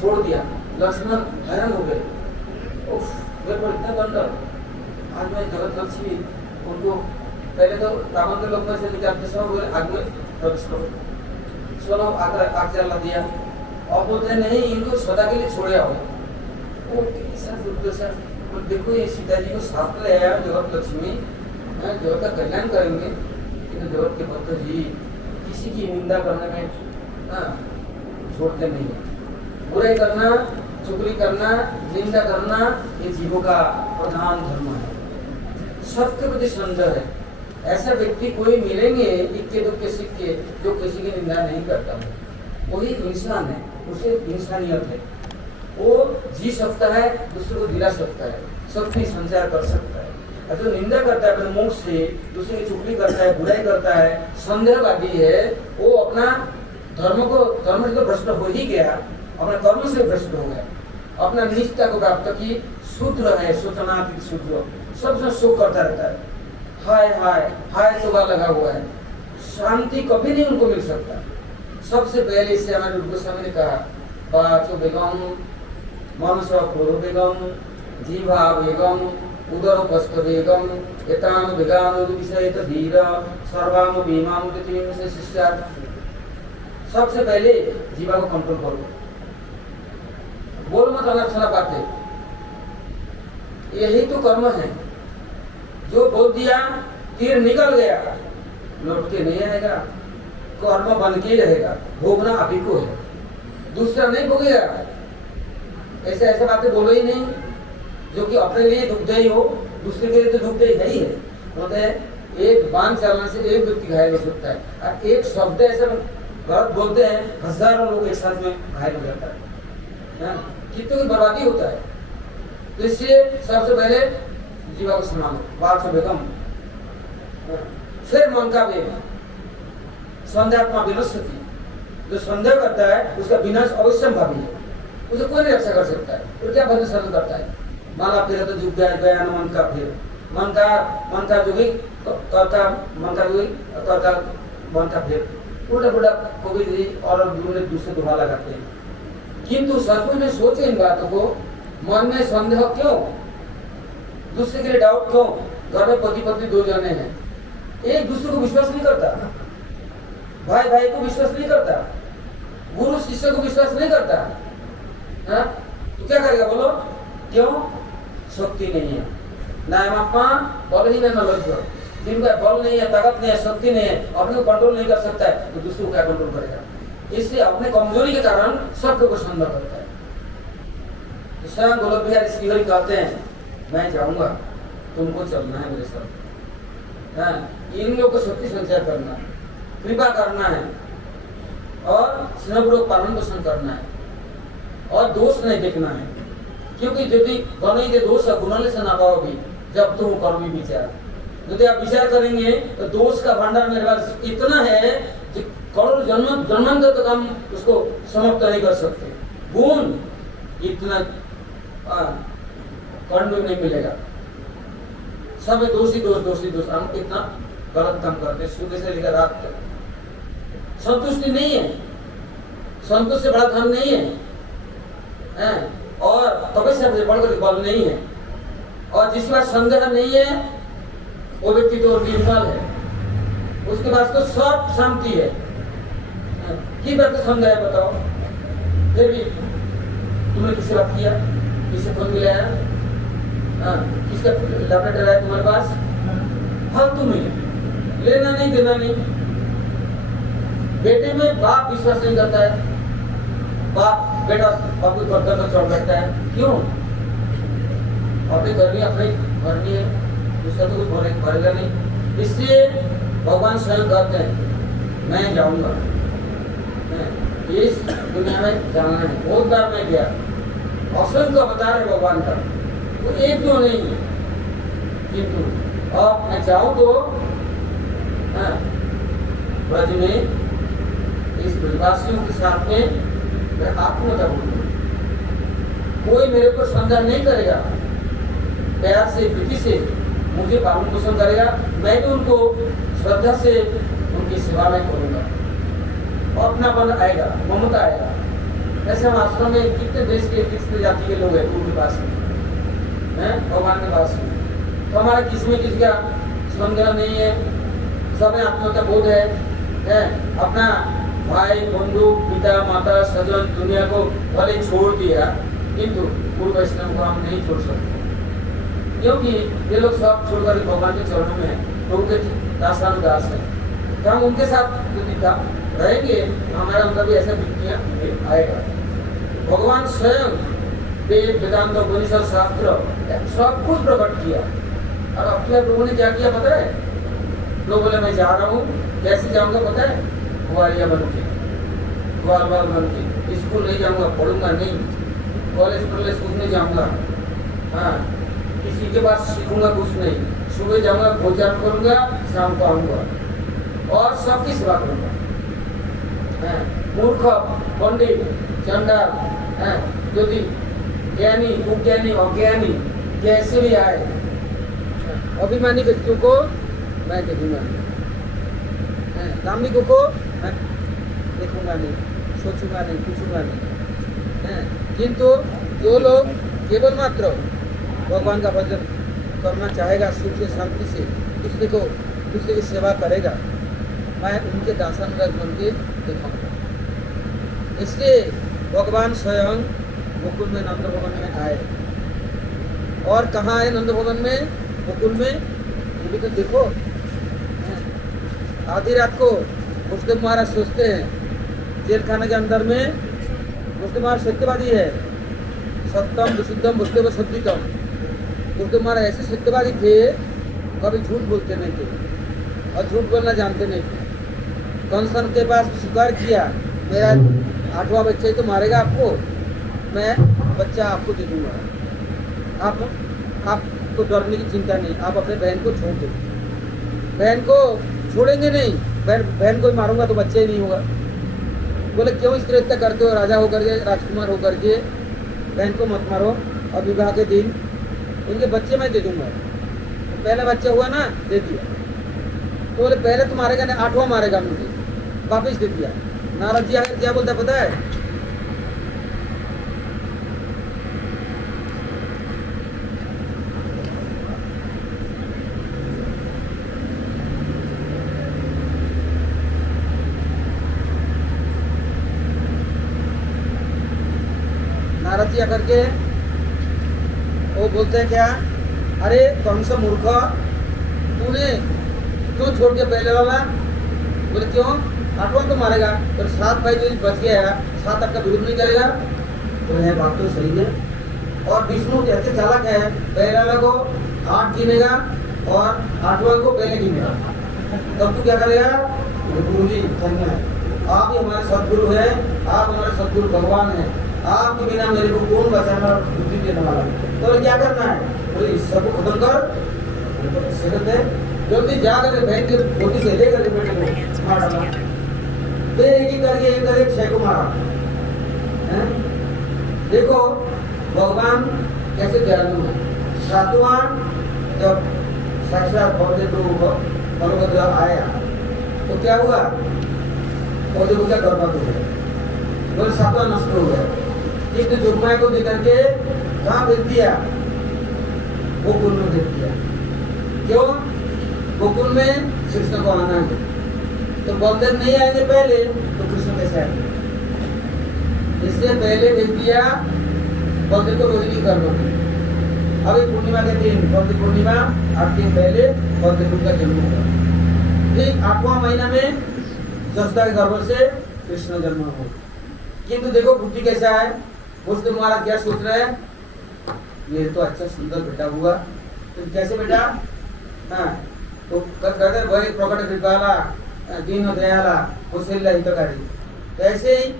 छोड़ दिया। लक्ष्मण हैरान हो गए, उफ मेरे पर इतना दंड। आज मैं जगत लक्ष्मी उनको पहले तो रावण के लोग में से निकालते समय बोले आग में प्रवेश करो, चलो आग जला दिया। और बोलते नहीं इनको सदा के लिए छोड़े आओ। वो कैसा दुर्दशा। देखो ये सीता जी को साथ ले आया जगत लक्ष्मी, जगत का कल्याण करेंगे, लेकिन जगत के भक्त जी किसी की निंदा करने में छोड़ते नहीं है। बुराई करना, चुगली करना, निंदा करना ये जीवों का प्रधान धर्म है। सबके प्रति संदेह है। ऐसा व्यक्ति कोई मिलेंगे इक्के दुक्के सिक्के जो किसी की निंदा नहीं करता है, वही इंसान है, उसे इंसानियत है। वो जी सकता है, दूसरे को दिला सकता है, सबकी संचार कर सकता है। जो निंदा करता है अपने मुंह से, दूसरे की चुगली करता है, बुराई करता है, संदेहवादी है, वो अपना धर्म से तो भ्रष्ट हो ही गया, अपने कर्म से भ्रष्ट हो गया, अपना निष्ठा को प्राप्त की शूद्र है, सूचनातीत शूद्र, सबसे शोक करता रहता है। हाय हाय हाय सुबह लगा हुआ है, शांति कभी नहीं उनको मिल सकता। सबसे पहले इससे हमारे गोस्वामी ने कहा बाचो बेगम मनस पूर्व बेगम जीवा बेगम उदर कष्ट बेगम एतान बेगान विषय धीर सर्वाम बीमाम से शिष्या। सबसे पहले जीवा को कंट्रोल करो, बोल मत अनक्षणा बातें, यही तो कर्म है। जो बोल दिया तीर निकल गया, लौट के नहीं आएगा, कर्म बन के रहेगा, भोगना आप ही को है, दूसरा नहीं भोगेगा। ऐसे बातें बोलो ही नहीं जो कि अपने लिए दुखदायी हो, दूसरे के लिए तो दुख है ही है। बोलते हैं एक बाण चलने से एक व्यक्ति घायल हो सकता है, और एक शब्द ऐसा गलत बोलते हैं हजारों लोग एक साथ में घायल हो जाता है, कितनों की बर्बादी होता है। तो इसलिए सबसे पहले जीवा को संभालो, बात से बेगम, फिर मन का वेग, संध्यात्मा विनश्यति, जो संदेह करता है उसका विनाश अवश्यंभावी है, उसे कोई नहीं रक्षा कर सकता है। तो क्या भजन सरल करता है, माला फिर तो जुग गया मन का फिर, मन का जो भी करता, मन का जो भी करता, मन का फिर उल्टा पुल्टा कबीर जी और दूसरे दोहा लगाते हैं। किंतु सचमुच में सोचे इन बातों को, मन में संदेह क्यों, दूसरे के लिए डाउट क्यों। घर में पति पत्नी दो जने हैं, एक दूसरे को विश्वास नहीं करता, भाई भाई को विश्वास नहीं करता, गुरु शिष्य को विश्वास नहीं करता, तो क्या करेगा बोलो, क्यों, शक्ति नहीं है। नायमात्मा बल ही नहीं लग, जिनका बल नहीं है, ताकत नहीं है, शक्ति नहीं है, अपने को कंट्रोल नहीं कर सकता है, तो दूसरे को क्या कंट्रोल करेगा। इसलिए अपने कमजोरी के कारण सबको को संदेह करता है। तो स्वयं गोलक बिहारी श्रीहरि कहते हैं, मैं जाऊंगा, तुमको चलना है मेरे साथ, इन लोग को शक्ति संचय करना, कृपा करना है, और स्नेहपूर्वक पालन पोषण करना है, और दोष नहीं देखना है। क्योंकि यदि बने के दोष गुणले से ना पाओ भी, जब तुम कर्मी विचार, यदि आप विचार करेंगे तो दोष का भंडार मेरे पास इतना है कि करोड़ जन्मांतर तक हम उसको समाप्त नहीं कर सकते। गुण इतना कर्ण नहीं मिलेगा, सब दोषी दोष, हम इतना गलत काम करते, सुबह से लेकर रात तक संतुष्टि नहीं है, संतुष्टि से बड़ा धन नहीं है, और तपस्या से बढ़कर बल नहीं है, और जिसके पास संदेह नहीं है वो व्यक्ति तो निर्मल है, उसके पास तो सब शांति है। की बात संदेह है बताओ, फिर भी तुमने किससे बात किया, किससे फोन मिलाया, किसका लैपटॉप डलाया तुम्हारे पास, फालतू में लेना नहीं देना नहीं। बेटे में बाप विश्वास नहीं करता है, बाप बेटा बाप को करता तो चढ़ बैठता है, क्यों, अपनी करनी है, दूसरा तो कोई भरेगा नहीं। इसलिए भगवान स्वयं कहते हैं मैं जाऊंगा, इस दुनिया में जाना है। बहुत बार मैं गया, असंख्य अवतार है भगवान का, वो एक दो नहीं है, किंतु अब मैं चाहूँ तो ब्रज में इस ब्रजवासियों के साथ में मैं आत्महत्या करूंगा, कोई मेरे को संदेह नहीं करेगा, प्यार से प्रीति से मुझे पालन पोषण करेगा, मैं भी उनको श्रद्धा से उनकी सेवा में करूंगा, अपनापन आएगा, ममता आएगा। ऐसे हम आश्रम में कितने देश के कितने जाति के लोग हैं उनके पास में, भगवान के पास में, तो हमारा किसी का संदेह नहीं है, सब में आत्महत्या बोध है, अपना भाई बंधु पिता माता सजन दुनिया को भले छोड़ दिया, किंतु पूर्व वैष्णव को हम नहीं छोड़ सकते, क्योंकि ये लोग सब छोड़कर भगवान के चरणों में है, तो उनके दासानुदास है। तो हम उनके साथ रहेंगे, हमारा अंदर भी ऐसा वृत्तियां आएगा। भगवान स्वयं वेद वेदांत उपनिषद शास्त्र सब कुछ प्रकट किया, और अब क्या लोगों ने क्या किया पता है, लोग बोले मैं जा रहा हूँ, कैसे जाऊंगा पता है, ग्वालिया बन के, ग्वाल बन के, स्कूल नहीं जाऊंगा, पढ़ूंगा नहीं, कॉलेज कुछ नहीं जाऊंगा, किसी के पास सीखूंगा कुछ नहीं, सुबह जाऊंगा भोजन करूंगा, शाम को आऊंगा और सबकी सेवा करूंगा। मूर्ख पंडित चंडाल यदि ज्ञानी कुज्ञानी अज्ञानी कैसे भी आए, अभिमानी व्यक्तियों को मैं देखूंगा, दाम्भिकों को मैं देखूंगा नहीं, सोचूंगा नहीं, पूछूंगा नहीं। किंतु जो लोग केवल मात्र भगवान का भजन करना चाहेगा, सुख से शांति से दूसरे की सेवा करेगा, मैं उनके दासानुदास बन के दिखाऊंगा। इसलिए भगवान स्वयं गोकुल में नंद भवन में आए, और कहाँ आए नंद भवन में, गोकुल में, ये भी तो देखो। आधी रात को मुस्लिम महाराज सोचते हैं जेल खाने के अंदर में, मुस्लिम महाराज सत्यवादी है, सत्यम विशुद्धम वसुदेव सद्वितम, क्योंकि हमारे ऐसे सत्यवादी थे, कभी झूठ बोलते नहीं थे और झूठ बोलना जानते नहीं थे। कंसन के पास स्वीकार किया, मेरा 8वां बच्चा ही तो मारेगा आपको, मैं बच्चा आपको दे दूंगा, आपको डरने की चिंता नहीं, आप अपने बहन को छोड़ दो। बहन को छोड़ेंगे नहीं, बहन को ही मारूंगा तो बच्चा ही नहीं होगा। बोले क्यों इस तरह इतना करते हो, राजा होकर के, राजकुमार होकर के बहन को मत मारो, और विवाह के दिन इनके बच्चे मैं दे दूंगा। तो पहला बच्चा हुआ ना, दे दिया। तो बोले पहले तो मारेगा ना, 8वां मारेगा मुझे, वापिस दे दिया। नारद जी आकर क्या बोलता पता है? नारद जी आकर के वो बोलते हैं क्या, अरे कौन सा मूर्ख, तूने क्यों छोड़ दिया पहले वाला? बोले क्यों, 8वां तो मारेगा, और 7 भाई जो बच गया, 7 आपका विरोध नहीं करेगा? तो यह बात तो सही है। और विष्णु ऐसे चालक है, पहले वाला को 8 गिनेगा और 8वां को पहले गिनेगा, तब तू क्या करेगा? गुरु जी धन्यवाद, आप ही हमारे सदगुरु हैं, आप हमारे सदगुरु भगवान हैं, आपके बिना मेरे को कौन बचाना और बुद्धि देने वाला? तो क्या करना है? बोले सबको खत्म कर, सेकंड है जल्दी जाकर बहन के गोदी से लेकर बेटे को मार डाला। फिर एक करके 6 को मारा। देखो भगवान कैसे दयालु है। 7वां जब साक्षात बलभद्र आया तो क्या हुआ? पौधे को क्या बर्बाद हो गया, बोले 7वां नष्ट हो गया। एक जुगमाया को देकर के कहाँ भेज दिया? गोकुल में भेज दिया। क्यों? गोकुल में कृष्ण को आना है, तो बलदेव नहीं आएंगे पहले तो कृष्ण कैसे आएंगे? इससे पहले भेज दिया बलदेव को रोहिणी गर्भ में। अभी पूर्णिमा के दिन, बलदेव पूर्णिमा 8 दिन पहले बलदेव का जन्म होगा। फिर 8वां महीना में जसोदा के गर्भ से कृष्ण जन्म हो। किंतु देखो बुद्धि कैसा है, उसने महाराज क्या सोच रहे हैं, ये तो अच्छा सुंदर बेटा हुआ, तो कैसे बेटा? हाँ, तो कहते वही प्रकट कृपाला दीन दयाला कौशल्या हितकारी। तो ऐसे ही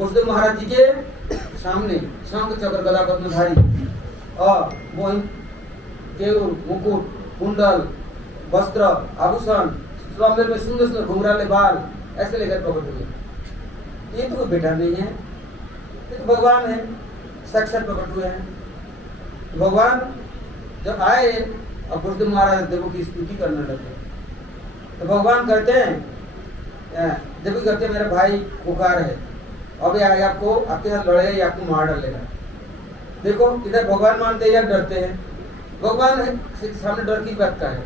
उसने महाराज जी के सामने शंख चक्र गदा पद्मधारी और मोहिन केरू मुकुट कुंडल वस्त्र आभूषण स्वामी में सुंदर सुंदर घुंघराले बाल ऐसे लेकर प्रकट हुए। ये तो कोई बेटा नहीं है, ये तो भगवान है, साक्षात प्रकट हुए हैं। भगवान जब आए और बुद्धदेव महाराज देवों की स्तुति करने लगे, तो भगवान कहते हैं, देवी कहते हैं मेरा भाई पुकार है, अभी आए आपको आपके साथ लड़े या आपको मार डालेगा। देखो इधर भगवान मानते हैं या डरते हैं? भगवान है, सामने डर की बात का है।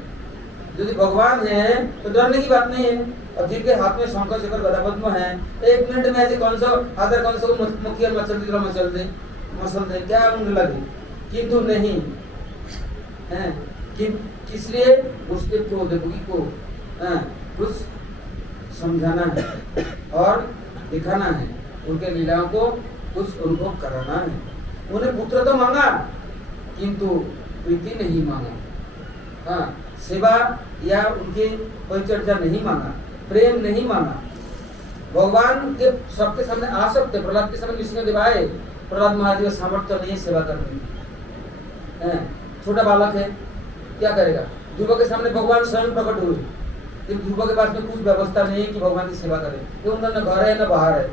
यदि भगवान है तो डरने की बात नहीं है। और जिनके हाथ में शंकर चक्र गदा पद्म है, 1 मिनट में ऐसे कौन सा हाथर कौन सा मुखिया मसल दे क्या उन्हें लगे, किंतु नहीं है। किस लिए? उसके देवकी को कुछ समझाना है और दिखाना है, उनके लीलाओं को कुछ अनुभव कराना है। उन्हें पुत्र तो मांगा किंतु प्रीति नहीं मांगा, हाँ सेवा या उनकी परिचर्या नहीं मांगा, प्रेम नहीं मांगा। भगवान के सबके सामने आ सकते, प्रहलाद के सामने नृसिंहदेव आए, प्रहलाद महाराज का सामर्थ्य नहीं है सेवा करने की, छोटा बालक है क्या करेगा? ध्रुव के सामने भगवान स्वयं प्रकट हुए, लेकिन ध्रुव के पास में कुछ व्यवस्था नहीं है कि भगवान की सेवा करे, क्योंकि न घर है न बाहर है,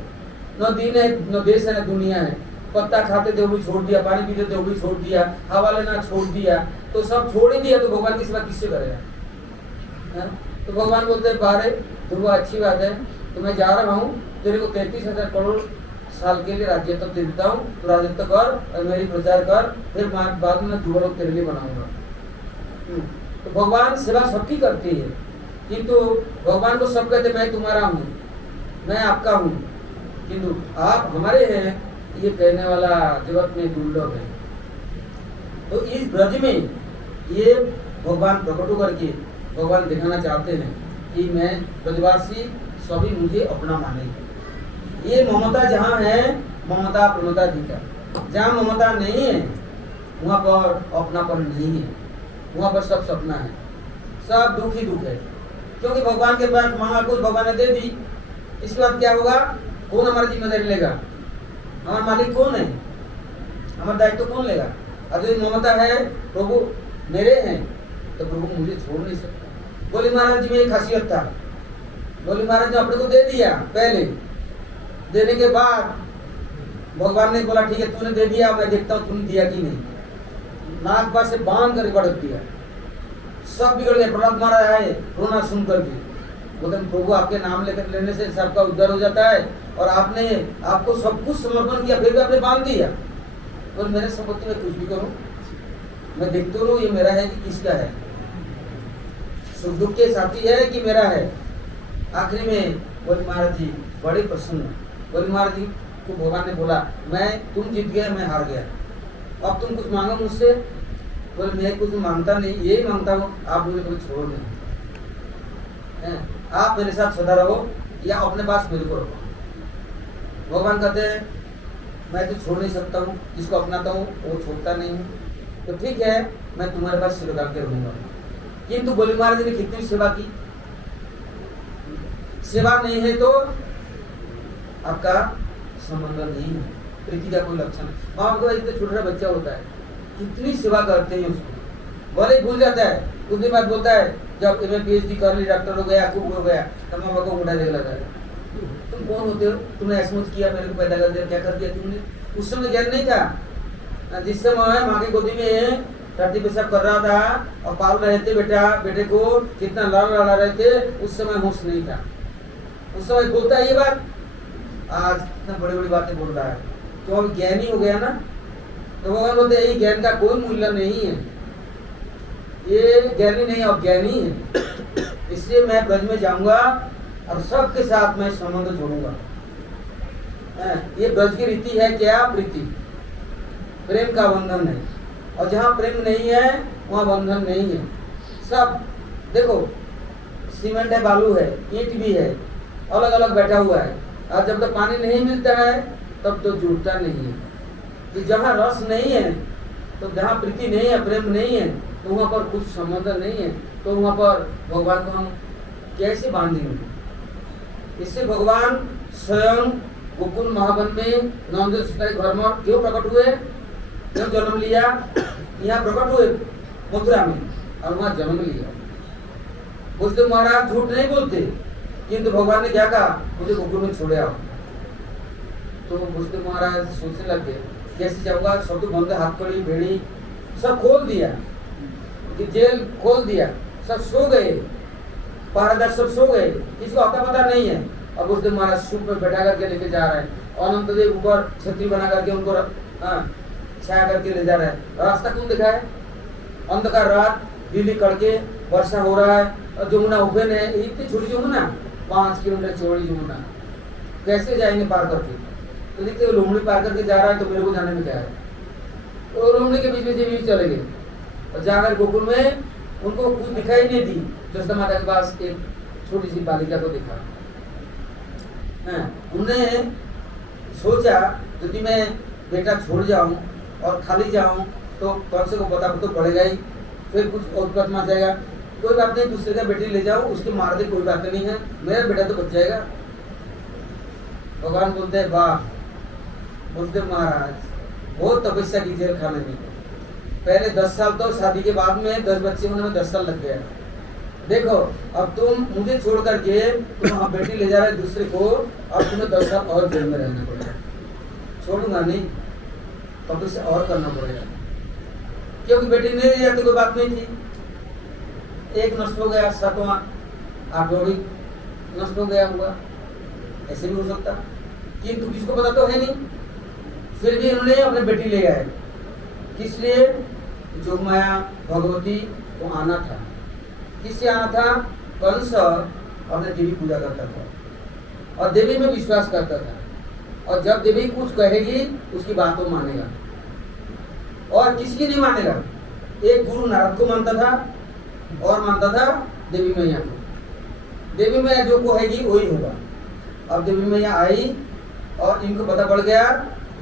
न दिन है न देश है न दुनिया है। पत्ता खाते थे वो भी छोड़ दिया, पानी पीते थे वो भी छोड़ दिया, हवा लेना छोड़ दिया, तो सब छोड़ ही दिया, तो भगवान की सेवा किससे करेगा? तो भगवान बोलते हैं बाहर ध्रुव अच्छी बात है, तो मैं जा रहा हूँ, तेरे को 33,000 करोड़ साल के लिए राज्य तक दे देता हूँ, तो राजत्व कर और मेरी प्रचार कर, फिर बाद में ध्रुव लोग तेरे लिए बनाऊंगा। तो भगवान सेवा सबकी करती है, किंतु भगवान को सब कहते मैं तुम्हारा हूँ, मैं आपका हूँ, किंतु आप हमारे हैं, ये कहने वाला जगत में दुर्लभ है। तो इस ब्रज में ये भगवान प्रकट होकर के भगवान दिखाना चाहते हैं कि मैं ब्रजवासी सभी मुझे अपना माने। ये ममता जहाँ है, ममता प्रमता दिखा, जहाँ ममता नहीं है वहाँ पर अपनापन नहीं है, वहाँ पर सब सपना है, सब दुख ही दुख है। क्योंकि भगवान के पास मांगा कुछ भगवान ने दे दी, इसके बाद क्या होगा? कौन हमारी जिम्मेदारी लेगा? हमारा मालिक कौन है? हमारा दायित्व कौन लेगा? अगर यदि ममता है प्रभु मेरे हैं तो प्रभु मुझे छोड़ नहीं सकता। बोली महाराज जी में एक खासियत था, बोली महाराज जी अपने को दे दिया, पहले देने के बाद भगवान ने बोला ठीक है तूने दे दिया, मैं देखता हूँ तूने दिया कि नहीं। नाक पास से बांध कर पटक दिया, सब बिगड़ गए। प्रहलाद महाराज आए रोना सुन करके, बोलते प्रभु आपके नाम लेकर लेने से सबका उद्धार हो जाता है और आपने आपको सब कुछ समर्पण किया फिर भी आपने बांध दिया। और मेरे संपत्ति में कुछ भी करूं, मैं देखते रहूं ये मेरा है कि किसका है, सुख दुख के साथी है कि मेरा है। आखिरी में बोले महाराज जी बड़े प्रसन्न, बोले महाराज जी को भगवान ने बोला मैं तुम जीत गया मैं हार गया, अब तुम कुछ मांगो मुझसे। बोले मैं कुछ मांगता नहीं, यही मांगता हूँ आप मुझे कभी छोड़ो नहीं, आप मेरे साथ सदा रहो या अपने पास मेरे को रखो। भगवान कहते हैं मैं तो छोड़ नहीं सकता हूँ, जिसको अपनाता हूँ वो छोड़ता नहीं हूँ, तो ठीक है मैं तुम्हारे पास सिर डाल के रहूंगा। किंतु बोली महाराज जी ने कितनी सेवा की, सेवा नहीं है तो आपका संबंध नहीं है, प्रीति का कोई लक्षण है। माँ बाप का इतना छोटा बच्चा होता है कितनी सेवा करते हैं उसको, भले भूल जाता है, कुछ दिन बाद बोलता है जब मैं PhD कर ली, डॉक्टर हो गया, खूब हो गया, तो माँ बाप को उठा देख लगा है तुम कौन होते हो, तुमने ऐसा किया, मेरे को पैदा कर दिया, क्या कर दिया तुमने। उस समय ज्ञान नहीं था, जिस समय माँ की गोदी में टट्टी पेशाब कर रहा था और पाल रहे थे बेटे को कितना लड़ा रहे थे, उस समय होश नहीं था। उस समय बोलता है ये बात, आज इतना बड़ी बड़ी बातें बोल रहा है, तो अब ज्ञानी हो गया ना। तो भगवान बोलते हैं ज्ञान का कोई मूल्य नहीं है, ये ज्ञानी नहीं अज्ञानी है। इसलिए मैं ब्रज में जाऊंगा और सबके साथ मैं संबंध जोड़ूंगा। ये ब्रज की रीति है क्या? प्रीति, प्रेम का बंधन है, और जहाँ प्रेम नहीं है वहाँ बंधन नहीं है। सब देखो सीमेंट है, बालू है, ईंट भी है, अलग अलग बैठा हुआ है, और जब तक पानी नहीं मिलता है तब तो जुड़ता नहीं है। कि जहाँ रस नहीं है, तो जहाँ प्रीति नहीं है, प्रेम नहीं है, तो वहाँ पर कुछ संबंध नहीं है, तो वहाँ पर भगवान को हम कैसे बांधेंगे। इससे भगवान स्वयं गोकुल महावन में नंद घर में क्यों प्रकट हुए, क्यों जन्म लिया? यहाँ प्रकट हुए मथुरा में और वहाँ जन्म लिया। बुद्धदेव महाराज झूठ नहीं बोलते, किंतु भगवान ने क्या कहा, मुझे गोकुल में छोड़े आओ। तो बुद्धदेव महाराज सोचने लग गए कैसे जाऊंगा, सब तो बंद, हाथ कड़ी भेड़ी सब खोल दिया, कि जेल खोल दिया, सब सो गए, पहरेदार सब सो गए, किसी को आता पता नहीं है। और बुद्धदेव महाराज सूप में बैठा करके लेके जा रहे हैं, अनंत देव ऊपर छतरी बना करके उनको छाया करके ले जा रहे हैं। रास्ता कौन दिखा है? अंधकार रात, बिजली कड़के, वर्षा हो रहा है, और जमुना ओपन है, इतनी छोटी जमुना, 5 किलोमीटर चौड़ी जमुना, कैसे जाएंगे पार करके? तो देखते लोमड़ी पार करके जा रहा है, तो मेरे को जाने में क्या है। तो लोमड़ी के बीच में से भी चले गए और जाकर गोकुल में उनको कुछ दिखाई नहीं दी। जसोदा माता के पास एक छोटी सी बालिका को देखा, उन्होंने सोचा यदि मैं बेटा छोड़ जाऊं और खाली जाऊं तो कौन से को पता तो पड़ेगा ही, फिर कुछ और मच जाएगा। कोई बात नहीं, दूसरे का बेटी ले जाओ, उसके मार दे, कोई बात नहीं है, मेरा बेटा तो बच जाएगा। भगवान बोलते हैं वाह बुद्धदेव महाराज बहुत तपस्या की जेल खाने में। पहले 10 साल तो शादी के बाद में 10 बच्चे होने में 10 साल लग गया। देखो अब तुम मुझे छोड़ करके तुम वहाँ बेटी ले जा रहे दूसरे को, और तुम्हें 10 साल और जेल में रहना पड़ेगा। छोड़ूंगा नहीं, तपस्या और करना पड़ेगा, क्योंकि बेटी नहीं ले जाती कोई बात नहीं थी। एक नष्ट हो गया, 7वां 8वां भी नष्ट हो गया होगा, ऐसे भी हो सकता, किंतु किसको पता तो है नहीं। फिर भी उन्होंने अपने बेटी ले आए, किस लिए? जोगमाया भगवती को आना था। किससे आना था? कंस अपने देवी पूजा करता था और देवी में विश्वास करता था, और जब देवी कुछ कहेगी उसकी बात को मानेगा, और किसकी नहीं मानेगा। एक गुरु नारद को मानता था और मानता था देवी मैया को। देवी मैया जो कहेगी वही होगा। अब देवी मैया आई और इनको पता पड़ गया,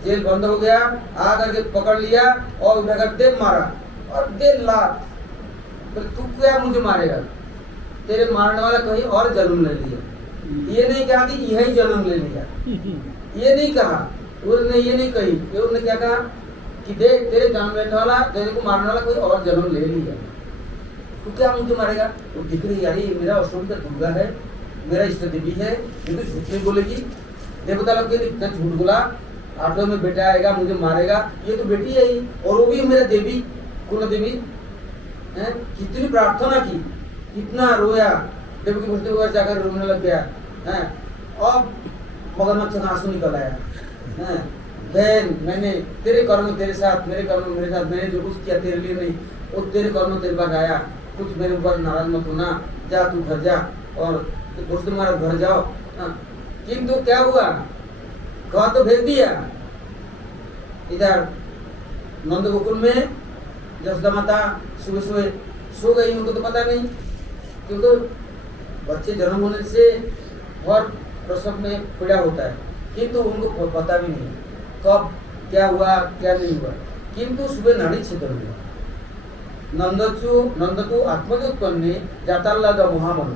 जेल बंद हो गया, आ करके पकड़ लिया और उठाकर दे मारा और दे लात। तो तू क्या मुझे मारेगा? तेरे मारने वाला कहीं और जन्म ले लिया। ये नहीं कहा कि यही जन्म ले लिया, ये नहीं कहा, उन्होंने ये नहीं कही। उन्होंने क्या कहा कि देख तेरे जन्म लेने वाला, तेरे को मारने वाला कोई और जन्म ले लिया, तू क्या मुझे मारेगा? वो दिख रही यार, ये मेरा अष्टमी का दुर्गा है, मेरा इष्ट देवी है, ये तो झूठ नहीं बोलेगी। देवता लोग इतना झूठ बोला, ऑटो में बेटा आएगा मुझे मारेगा, ये तो बेटी है ही, और वो भी मेरा देवी, कुल देवी है। कितनी प्रार्थना की, कितना रोया, देव की मूर्ति वगैरह जाकर रोने लग गया है। और मगरमच्छ का आंसू निकल आया है। बहन, मैंने तेरे कर्म तेरे साथ, मेरे कर्म मेरे साथ, मैंने जो कुछ किया तेरे लिए नहीं, वो तेरे कर्म तेरे पास आया, कुछ मेरे ऊपर नाराज मत होना, जा तू घर जा और दोस्त तुम्हारा घर जाओ। किंतु क्या हुआ, कहा तो भेज दिया। इधर नंद गोकुल में जसोदा माता सुबह सुबह सो गई, उनको तो पता नहीं, क्योंकि बच्चे जन्म होने से और प्रसव में पीड़ा होता है, किंतु उनको पता भी नहीं कब क्या हुआ क्या नहीं हुआ। किंतु सुबह नाड़ी छिद्र हुआ। नंदतु आत्मजोत्पन्ने जाताल्लाद महामनु।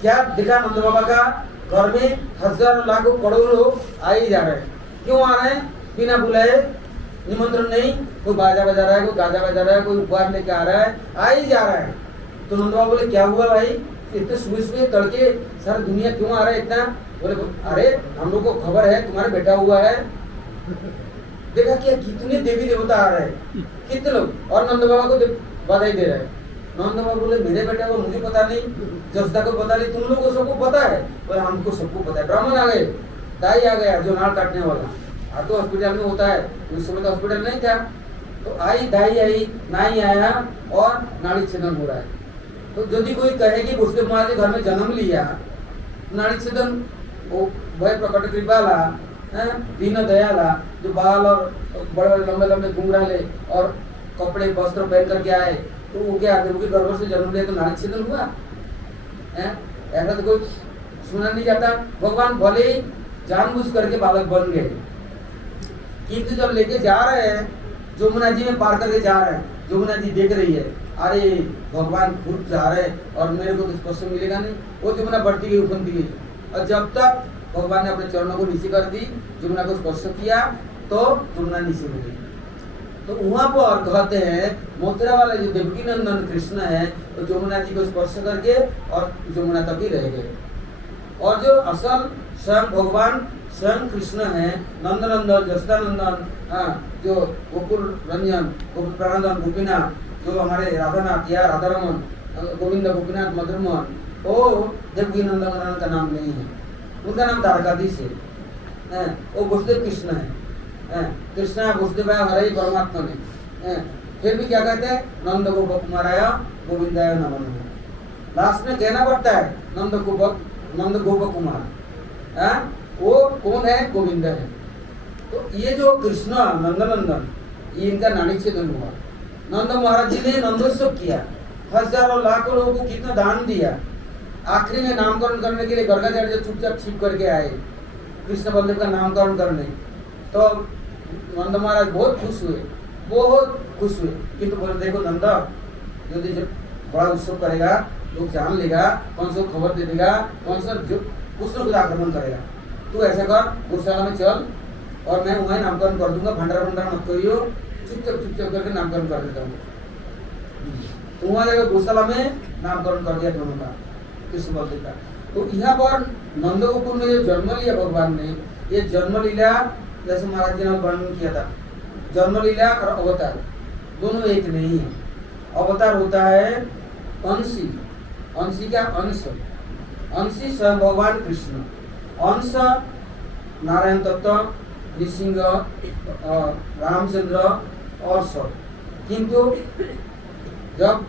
क्या दिखा नंद बाबा का घर में हजारों लाखों करोड़ों लोग आ ही जा रहे हैं। क्यों आ रहे हैं? बिना बुलाए, निमंत्रण नहीं, कोई बाजा बजा रहा है, कोई गाजा बजा रहा है, कोई उपहार लेके आ रहा है, आ ही जा रहा है। तो नंद बाबा बोले क्या हुआ भाई, इतने सुबह सुबह तड़के सारी दुनिया क्यों आ रहा है इतना? बोले अरे हम लोग को खबर है तुम्हारा बेटा हुआ है। देखा क्या कितने देवी देवता आ रहे हैं, कितने लोग, और नंद बाबा को बधाई दे रहे हैं। नंद बाबा बोले मेरे बेटा को मुझे पता नहीं, जसोदा को पता नहीं, तुम लोगों को सबको पता है? बोले हमको सबको पता है। ब्राह्मण आ गए, दाई आ गया जो नाल काटने वाला, और तो हॉस्पिटल में होता है, उस समय तो हॉस्पिटल नहीं था। तो आई दाई आई, नाई आया और नाड़ी छेदन हो रहा है। तो यदि कोई कहे कि उसके महाराज घर में जन्म लिया, नाड़ी छेदन वो भय प्रकट कृपाला दीन दयाला, जो बाल और बड़े बड़े लंबे लंबे घुंघराले और कपड़े वस्त्र पहन करके आए, तो वो क्या देव के गर्भ से जन्म लिया तो नाड़ी छेदन हुआ? ऐसा तो कोई सुना नहीं जाता। भगवान भले ही जानबूझ करके बालक बन गए, किंतु जब लेके जा रहे हैं, जमुना जी में पार करके जा रहे हैं, जमुना जी देख रही है, अरे भगवान खुद जा रहे हैं और मेरे को तो स्पर्श मिलेगा नहीं। वो जमुना बढ़ती गई, उफनती गई, और जब तक भगवान ने अपने चरणों को नीचे कर दी, जमुना को स्पर्श किया, तो जमुना नीचे हो गई। तो वहाँ पर कहते हैं मथुरा वाले जो देवकी नंदन कृष्ण है, तो जमुना जी को स्पर्श करके और जमुना तक ही रह गए। और जो असल स्वयं भगवान स्वयं कृष्ण है, नंदनंदन जसोदा नंदन, जो गोकुल रंजन, गोकुल प्राणंदन, गोपीनाथ, जो हमारे राधानाथ या राधा रमन, गोविंद गोपीनाथ मधुरमोहन, वो देवकी नंदन का नाम नहीं है, उनका नाम द्वारकाधीश है। वो वसुदेव कृष्ण है, कृष्णा वसुदेव हरे परमात्मा ने। फिर भी क्या कहते हैं, नंद गोप कुमाराय गोविंदाय नमः। लास्ट में कहना पड़ता है नंद गोप कुमार, वो कौन है? गोविंद है। तो ये जो कृष्ण नंदनंदन, ये इनका नाड़ी छेदन हुआ। नंद महाराज जी ने नंदोत्सव किया, हजारों लाखों लोगों को कितना दान दिया। आखिरी में नामकरण करने के लिए गर्गाचार्य चुपचाप छिप करके आए कृष्ण बल्लभ का नामकरण करने। तो नंद महाराज बहुत खुश हुए, बहुत खुश हुए, किंतु बोले देखो नंदा, यदि जब बड़ा उत्सव करेगा, लोग जान लेगा, कौन सा खबर दे देगा, कौन सा जो कुछ न कुछ आक्रमण करेगा, तू ऐसा कर गौशाला में चल और मैं वहीं नामकरण कर दूंगा, भंडारा भंडारा मत करियो, चुपचाप करके नामकरण कर देता हूँ। तो वहाँ जाकर गौशाला में नामकरण कर दिया दोनों का, कृष्ण बल्लभ का। तो यहाँ पर नंद गोकुल में जो जन्म लिया भगवान ने, ये जन्म लीला जैसे महाराज जी ने वर्णन किया था, जन्म लीला और अवतार दोनों एक नहीं है। अवतार होता है अंशी, अंशी का अंश, अंशी स्वयं भगवान कृष्ण, अंश नारायण तत्व, नृसिंह, रामचंद्र और सब। किंतु जब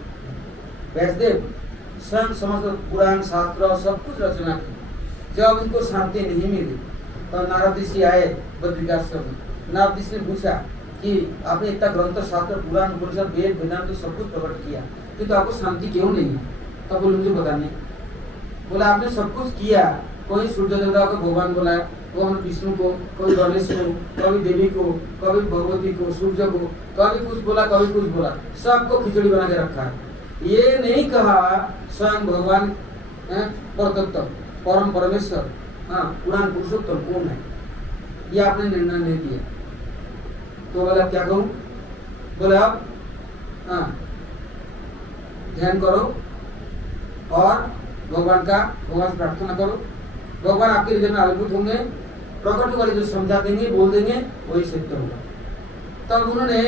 व्यासदेव स्वयं समस्त पुराण शास्त्र सब कुछ रचना की, जब इनको शांति नहीं मिली तो नारद ऋषि आए बद्रिकाश्रम में। नारद ऋषि ने पूछा कि आपने इतना ग्रंथ शास्त्र पुराण उपनिषद वेद वेदांत तो सब कुछ प्रकट किया, किंतु आपको शांति क्यों नहीं है? तब बोले मुझे पता नहीं। बोला आपने सब कुछ किया, कोई सूर्य देवता को भगवान बोलाया, वो हम विष्णु को, कभी गणेश को, कभी देवी को, कभी भगवती को, सूर्य को, कभी कुछ बोला कभी कुछ बोला, सबको खिचड़ी बना के रखा है। ये नहीं कहा स्वयं भगवान परतत्व परम परमेश्वर पुराण पुरुषोत्तम कौन है, ये आपने निर्णय नहीं दिया। तो बोला क्या कहूँ, बोले आप ध्यान करो और भगवान से प्रार्थना करो, भगवान आपके हृदय में आविर्भूत होंगे, प्रकट वाले जो समझा देंगे बोल देंगे वही सिद्ध होगा। तब उन्होंने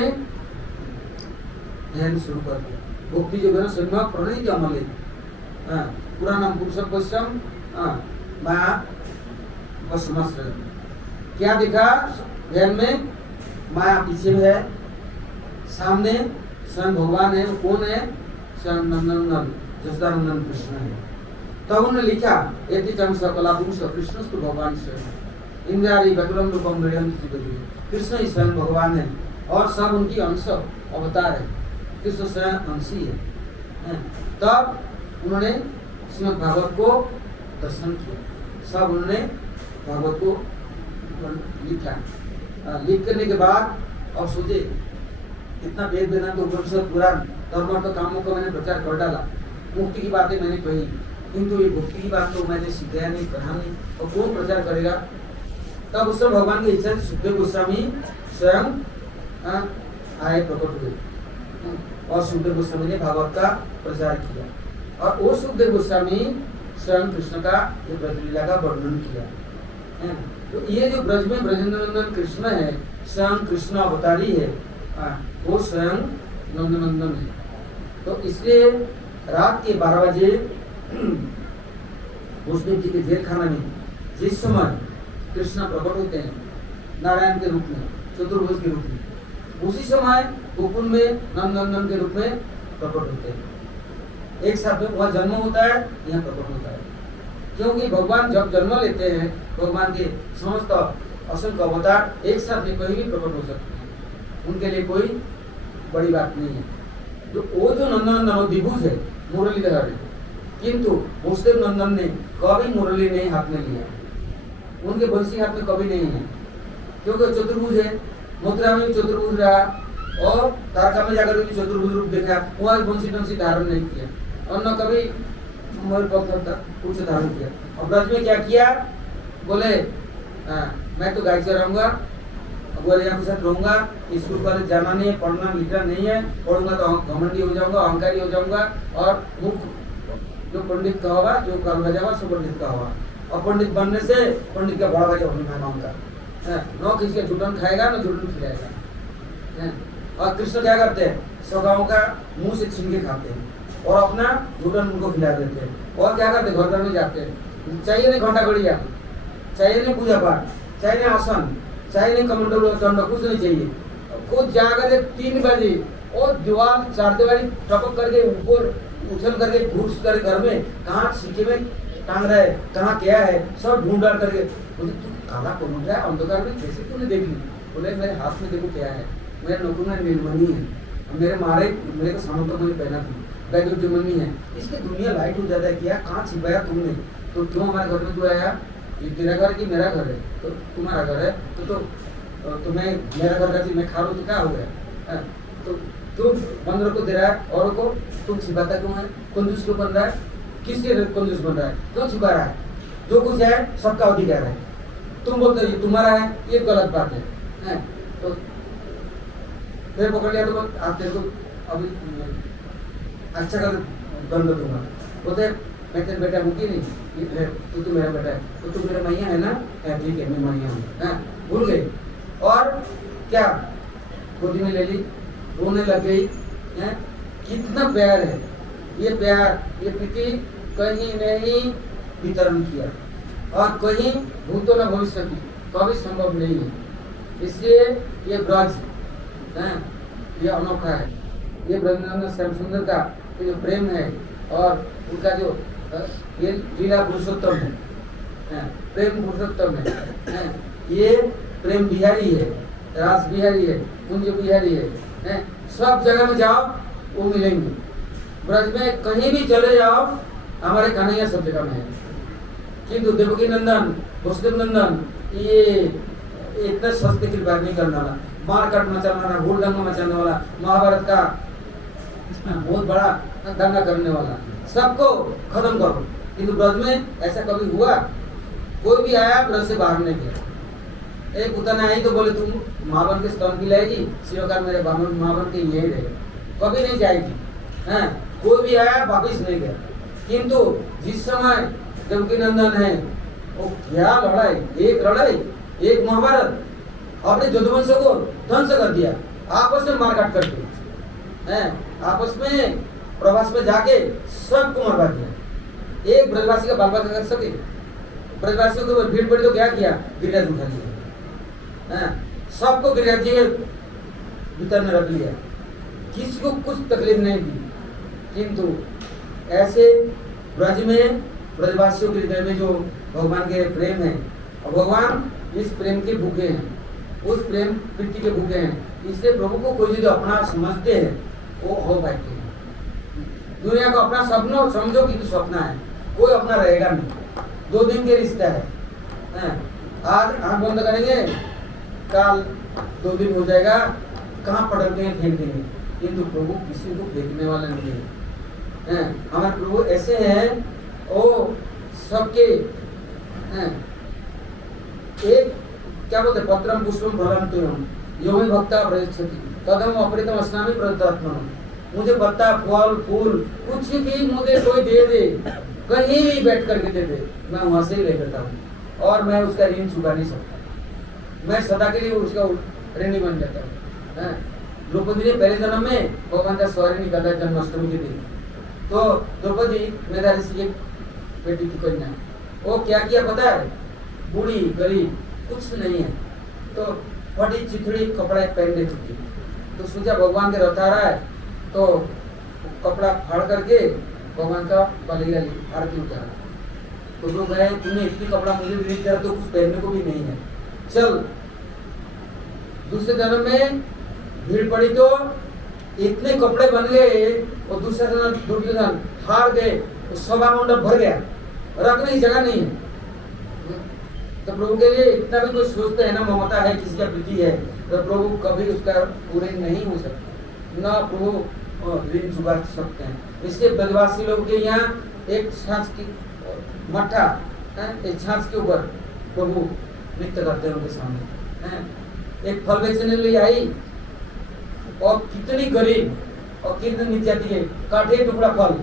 ध्यान शुरू कर दिया, भक्ति जो है ना संभव प्रणीत अमल है, पूरा नाम पुरुषोत्तम माया समझ। क्या दिखा ध्यान में, माया पीछे में है, सामने स्वयं भगवान है, वो कौन है, स्वयं नंदन जसदानंदन कृष्ण है। तब उन्होंने लिखा यदि चम सकला पुरुष कृष्णस्तु भगवान स्वयं इंद्रारी बकुलम रूपम मृडयंति जीवजु, कृष्ण ही स्वयं भगवान है और सब उनकी अंश अवतार है, कृष्ण स्वयं अंशी है। तब उन्होंने श्रीमद् भागवत को दर्शन किया, सब उन्होंने भागवत को लिखा, लिख करने के बाद अब सोचे इतना वेद वेदांत उपनिषद पुराण धर्म तो कामों का मैंने प्रचार कर डाला, मुक्ति की बातें मैंने कही, किंतु ये भक्ति की बात तो मैंने सिखाया नहीं, कहा नहीं, और कौन प्रचार करेगा। तब उस समय भगवान की इच्छा से सुखदेव गोस्वामी स्वयं आए, प्रकट हुए और सुखदेव गोस्वामी ने भागवत का प्रचार किया, और वो सुखदेव गोस्वामी स्वयं कृष्ण का ये ब्रजलीला का वर्णन किया। तो ये जो ब्रज में ब्रजेंद्रनंदन कृष्ण है, स्वयं कृष्ण अवतारी है, वो स्वयं नंदनंदन है। तो इसलिए रात के 12 बजे वसुदेव जी के जेल खाना में जिस समय कृष्ण प्रकट होते हैं नारायण के रूप में, चतुर्भुज के रूप में, उसी समय गोकुल में नंदनंदन के रूप में प्रकट होते हैं। एक साथ में वह जन्म होता है, यहाँ प्रकट होता है, क्योंकि भगवान जब जन्म लेते हैं, भगवान के समस्त असंख्य अवतार एक साथ में कहीं भी प्रकट हो सकते हैं, उनके लिए कोई बड़ी बात नहीं है। वो जो नंदनंदन द्विभुज है, मुरलीधर है, किंतु वसुदेव नंदन ने कभी मुरली नहीं हाथ में लिया, उनके बंसी हाथ में कभी नहीं है, क्योंकि चतुर्भुज है, मथुरा में भी चतुर्भुज रहा और द्वारका में जाकर भी चतुर्भुज रूप देखा, वहाँ बंसी धारण नहीं किया, और न कभी मयूर कुछ धारण किया। और ब्रज में क्या किया, बोले मैं तो गाय चराऊंगा, ग्वालिया के साथ रहूंगा, स्कूल कॉलेज जाना नहीं है, पढ़ना लिखना नहीं है, पढ़ूंगा तो घमंडी हो जाऊंगा, अहंकारी हो जाऊंगा, और मुख जो पंडित का होगा, जो कर बजावा सो पंडित का होगा, और पंडित बनने से पंडित का बड़ा बजा होने मानूंगा, न किसी का झूठन खाएगा न झूठन खिलाएगा। और कृष्ण क्या करते हैं, सगाओं का मुंह से छीन के खाते हैं और अपना झूठन उनको खिला देते हैं, और क्या करते घर घर में जाते हैं, चाहिए नहीं घंटा घड़िया, चाहिए नहीं पूजा पाठ, चाहिए नहीं आसन, चाहिए नहीं कमंडल दंड, कुछ नहीं चाहिए, खुद जाकर 3 बजे और दीवार 4 दीवारी टपक करके ऊपर उछल करके घुस कर घर में कहाँ सीखे में टांग रहा है, कहाँ क्या है, सब ढूंढ डाल करके, बोले तू काला कौन रहा है अंधकार में, कैसे तूने देख ली, बोले मेरे हाथ में देखो क्या है, मेरे नौकर में नीलमणि है, मेरे को सामने तो मैंने पहना थी, बैग जो मनी है, इसकी दुनिया लाइट हो जाता है, क्या कहाँ छिपाया तुमने, तो क्यों हमारे घर में तू आया, ये तेरा घर कि मेरा घर है, तो तुम्हारा घर है, तो मैं मेरा घर का चीज मैं खा रहा हूँ तो क्या हो गया, तो तू बंदरों को दे रहा है, औरों को तुम छिपाता क्यों है, कंजूस क्यों बन रहा है, किसके कंजूस बन रहा है, क्यों छिपा रहा है, जो कुछ है सबका अधिकार है, तुम बोलते हो तुम्हारा है, ये गलत बात है। तो फिर पकड़ लिया तो आप तेरे को अभी अच्छा कर दंड दूंगा, बोलते मैं तेरे बेटा हूँ कि नहीं, तू मेरा बेटा है, तो तू मेरा मैया है ना, ठीक है मैं मैया हूँ, भूल गई, और क्या गोदी में ले ली, रोने लग गई, कितना प्यार है, ये प्यार ये प्रीति कहीं नहीं वितरण किया, और कहीं भूतो न भविष्य की कभी संभव नहीं है। इसलिए ये ब्रज ये अनोखा है, ये ब्रजनंदन श्याम सुंदर का ये जो प्रेम है, और उनका जो ये लीला पुरुषोत्तम है, प्रेम पुरुषोत्तम है, ये प्रेम बिहारी है, रास बिहारी है, कुंज बिहारी है, सब जगह में जाओ वो मिलेंगे, ब्रज में कहीं भी चले जाओ हमारे कन्हैया सब जगह में है। किंतु देवकी नंदन, वसुदेव नंदन ये इतना सस्ते कृपा नहीं करने वाला, मारकाट मचाने वाला, हुड़दंगा मचाने वाला, महाभारत का बहुत बड़ा दंगा करने वाला, सबको खत्म करो। किंतु ब्रज में ऐसा कभी हुआ? कोई भी आया ब्रज से बाहर नहीं गया। एक पुतना आई तो बोले तुम महावन के स्तंभ की लाएगी, शिवकार मेरे महावन के यही रहे, कभी नहीं जाएगी। हैं, कोई भी आया वापिस नहीं गया। किंतु जिस समय देवकी नंदन है, वो क्या लड़ाई, एक महाभारत अपने यदुवंश को ध्वंस कर दिया, आपस में मारकाट करके, हैं, आपस में प्रवास में जाके सबको मरवा दिया। एक ब्रजवासी का बाल बाल कर सके? ब्रजवासियों के ऊपर भीड़ पड़ी तो क्या किया? गिरिराज उठा लिया, हैं, सबको गिरिराज जी के भीतर में रख लिया, किसी को कुछ तकलीफ नहीं दी। किंतु ऐसे ब्रज में ब्रजवासियों के हृदय में जो भगवान के प्रेम है, और भगवान इस प्रेम के भूखे हैं, उस प्रेम प्रीति के भूखे हैं, इसलिए प्रभु को कोई जो अपना समझते हैं वो हो बैठते हैं। दुनिया को अपना सपना समझो कि तो सपना है, कोई अपना रहेगा नहीं, 2 दिन के रिश्ता है, हैं? आज आँख बंद करेंगे, कल 2 दिन हो जाएगा, कहाँ पटक देंगे, फेंक देंगे। किंतु प्रभु किसी को फेंकने वाला नहीं है। हमारे प्रभु ऐसे हैं, वो सबके एक क्या बोलते, पत्रम पुष्पम फलम तुयम यो में भक्ता प्रयच्छति तदम अपरितम अस्नामि प्रदत्तात्मनः। मुझे पत्ता, फल, फूल कुछ भी मुझे कोई दे दे, कहीं भी बैठ करके दे दे, मैं वहां से ही ले लेता हूँ, और मैं उसका ऋण चुका नहीं सकता, मैं सदा के लिए उसका ऋणी बन जाता हूँ। द्रौपदी ने पहले जन्म में भगवान का सॉरी निकाला जन्माष्टमी के दिन। तो द्रौपदी मेधा ऋषि की बेटी की कन्या, वो क्या किया पता है? बूढ़ी गरीब कुछ नहीं है, तो फटी चिथड़ी कपड़ा पहन ले चुकी, तो सोचा भगवान के रथ आ रहा है, तो कपड़ा फाड़ करके भगवान का बलिया आरती उतारा। तो लोग गए, तुम्हें इतनी कपड़ा मुझे भी दिया तो कुछ पहनने को भी नहीं है, चल। दूसरे जन्म में भीड़ पड़ी तो इतने कपड़े बन गए, और दूसरे जन्म दुर्योधन हार गए, तो सभा मंडप भर गया, रखने की जगह नहीं है। तो प्रभु के लिए इतना भी कोई सोचते है ना, ममता है, किसी का प्रीति है, तो प्रभु कभी उसका पूरे नहीं हो सकता, ना प्रभु ऋण चुका सकते हैं। इससे ब्रजवासी लोग के यहाँ एक छाछ की मट्ठा, एक छाछ के ऊपर प्रभु नृत्य करते हैं उनके सामने। एक फल बेचने लिए आई, और कितनी गरीब और कितनी नीच जाती है, काटे टुकड़ा फल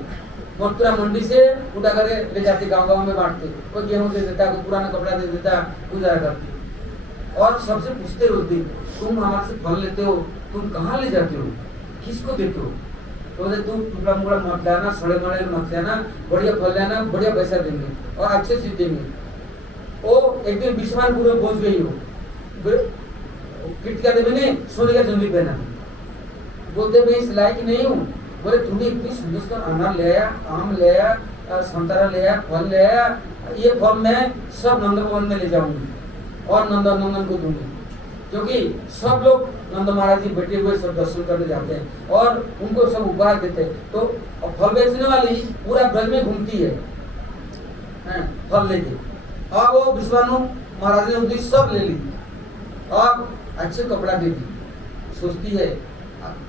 मथुरा मंडी से उठा कर ले जाते, गांव में बांटते, कोई गेहूं दे देता, कोई पुराना कपड़ा दे देता, गुजारा करती। और सबसे पूछते रोज दिन, तुम हमारे से फल लेते हो, तुम कहाँ ले जाते हो, किसको देते हो? तो तुम टुकड़ा मुकड़ा मत लाना, सड़े मड़े मत लेना, बढ़िया फल लेना, बढ़िया पैसा देंगे और अच्छे से देंगे। वो एक दिन विश्वानपुर में पहुंच गई हो, कृतिका देवी ने सोने का जंगली पहना, बोलते मैं इस लायक नहीं हूँ। बोले तूने इतनी सुंदर अनार ले आया, आम ले आया, संतरा ले आया, फल ले आया, ये फल मैं सब नंद भवन में ले जाऊंगी और नंदन को दूंगी, क्योंकि सब लोग नंद महाराज जी बैठे हुए सब दर्शन करने जाते हैं और उनको सब उपहार देते हैं। तो फल बेचने वाली पूरा ब्रज में घूमती है, फल लेके, और वो विश्वानु महाराज ने उनकी सब ले ली और अच्छे कपड़ा दे दी। सोचती है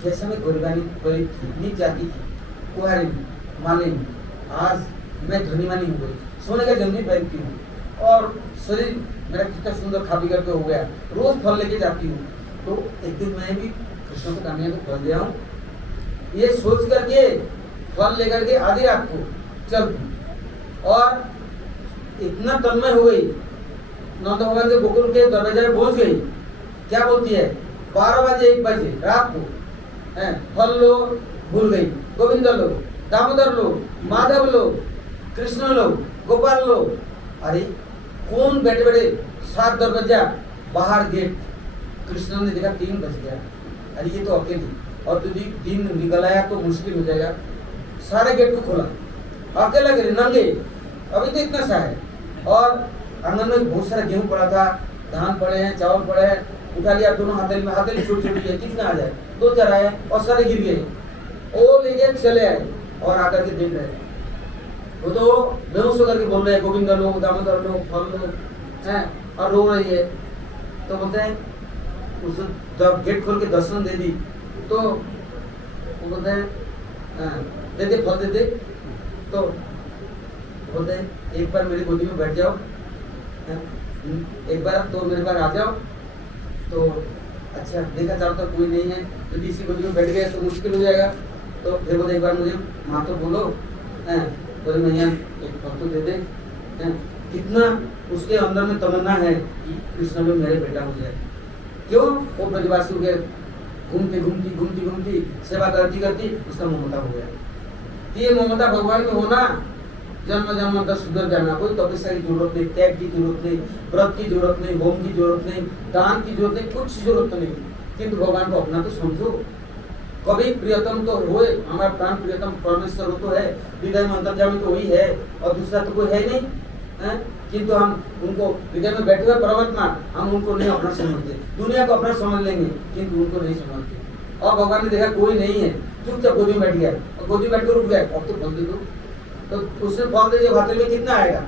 कैसे मैं गरीब थी, नीच जाती थी, कुहारी मालिन, आज मैं धनी मानी हो गई, सोने का जंगली पहनती हूँ और शरीर मेरा कितना सुंदर खा पी करके हो गया, रोज फल लेके जाती हूँ, तो एक दिन मैं भी कृष्ण को कामयाबी को फल दे आऊँ। ये सोच करके फल लेकर के आधी रात को चलती और इतना तन्मय हो गई, नंद भवन के गोकुल के दरवाजे में पहुंच गई। क्या बोलती है? 12 बजे 1 बजे रात को फल लो, भूल गई, गोविंद लो, दामोदर लो, माधव लो, कृष्ण लो, गोपाल लो। अरे कौन बैठे बैठे 7 दरवाजा बाहर गेट, कृष्ण ने देखा 3 बज गया, अरे ये तो अकेली, और तो दिन निकल आया तो मुश्किल हो जाएगा। सारे गेट को खोला, अकेला गिरे नंगे, अभी तो इतना सा है, और आंगन में बहुत सारा गेहूं पड़ा था, धान पड़े हैं, चावल पड़े हैं, उठा लिया दोनों हथेली में, हथेली छोटी छोटी है, कितना आ जाए, 2-4 आए और सारे गिर गए। वो लेके चले आए और आकर के देख रहे, वो तो बेहोश होकर के बोल रहे हैं गोविंद लो, दामोदर लो, फल लो, हैं, और रो रही है। तो बोलते हैं उस जब गेट खोल के दर्शन दे दी तो वो बोलते हैं दे दे फल दे दे। तो बोलते हैं एक बार मेरी गोदी में बैठ जाओ, हैं, एक बार तो मेरे पास आ जाओ। तो अच्छा देखा चारों तरफ कोई नहीं है, यदि इसी गोदी में बैठ गए तो मुश्किल हो जाएगा। तो फिर बोले एक बार मुझे माँ तो बोलो, हैं, बोले मैया एक फल तो दे दे, हैं। कितना उसके अंदर में तमन्ना है कि कृष्ण में मेरे बेटा हो जाए। क्यों? वो ब्रजवासियों के घूमती घूमती घूमती घूमती सेवा करती करती उसका ममता हो गया। ये ममता भगवान में होना, जन्म जन्म तक सुधर जाना, कोई तपस्या की जरूरत नहीं, त्याग की जरूरत नहीं, व्रत की जरूरत नहीं, होम की जरूरत नहीं, दान की जरूरत नहीं, कुछ जरूरत नहीं। किंतु भगवान को अपना तो समझो। कभी प्रियतम तो होए, हमारा प्राण प्रियतम परमेश्वर तो है, हृदय में अंतर्यामी तो वही है और दूसरा तो कोई है नहीं, है? किंतु हम उनको हृदय में बैठे हुए परमात्मा, हम उनको नहीं अपना समझते। दुनिया को अपना समझ लेंगे किंतु उनको नहीं समझते। और भगवान ने देखा कोई नहीं है, चुपचाप गोदी में बैठ गया और गोदी में बैठ कर रुक गया, अब तो फल दे दो। तो उसने फल दे दिया, हथेली में कितना आएगा?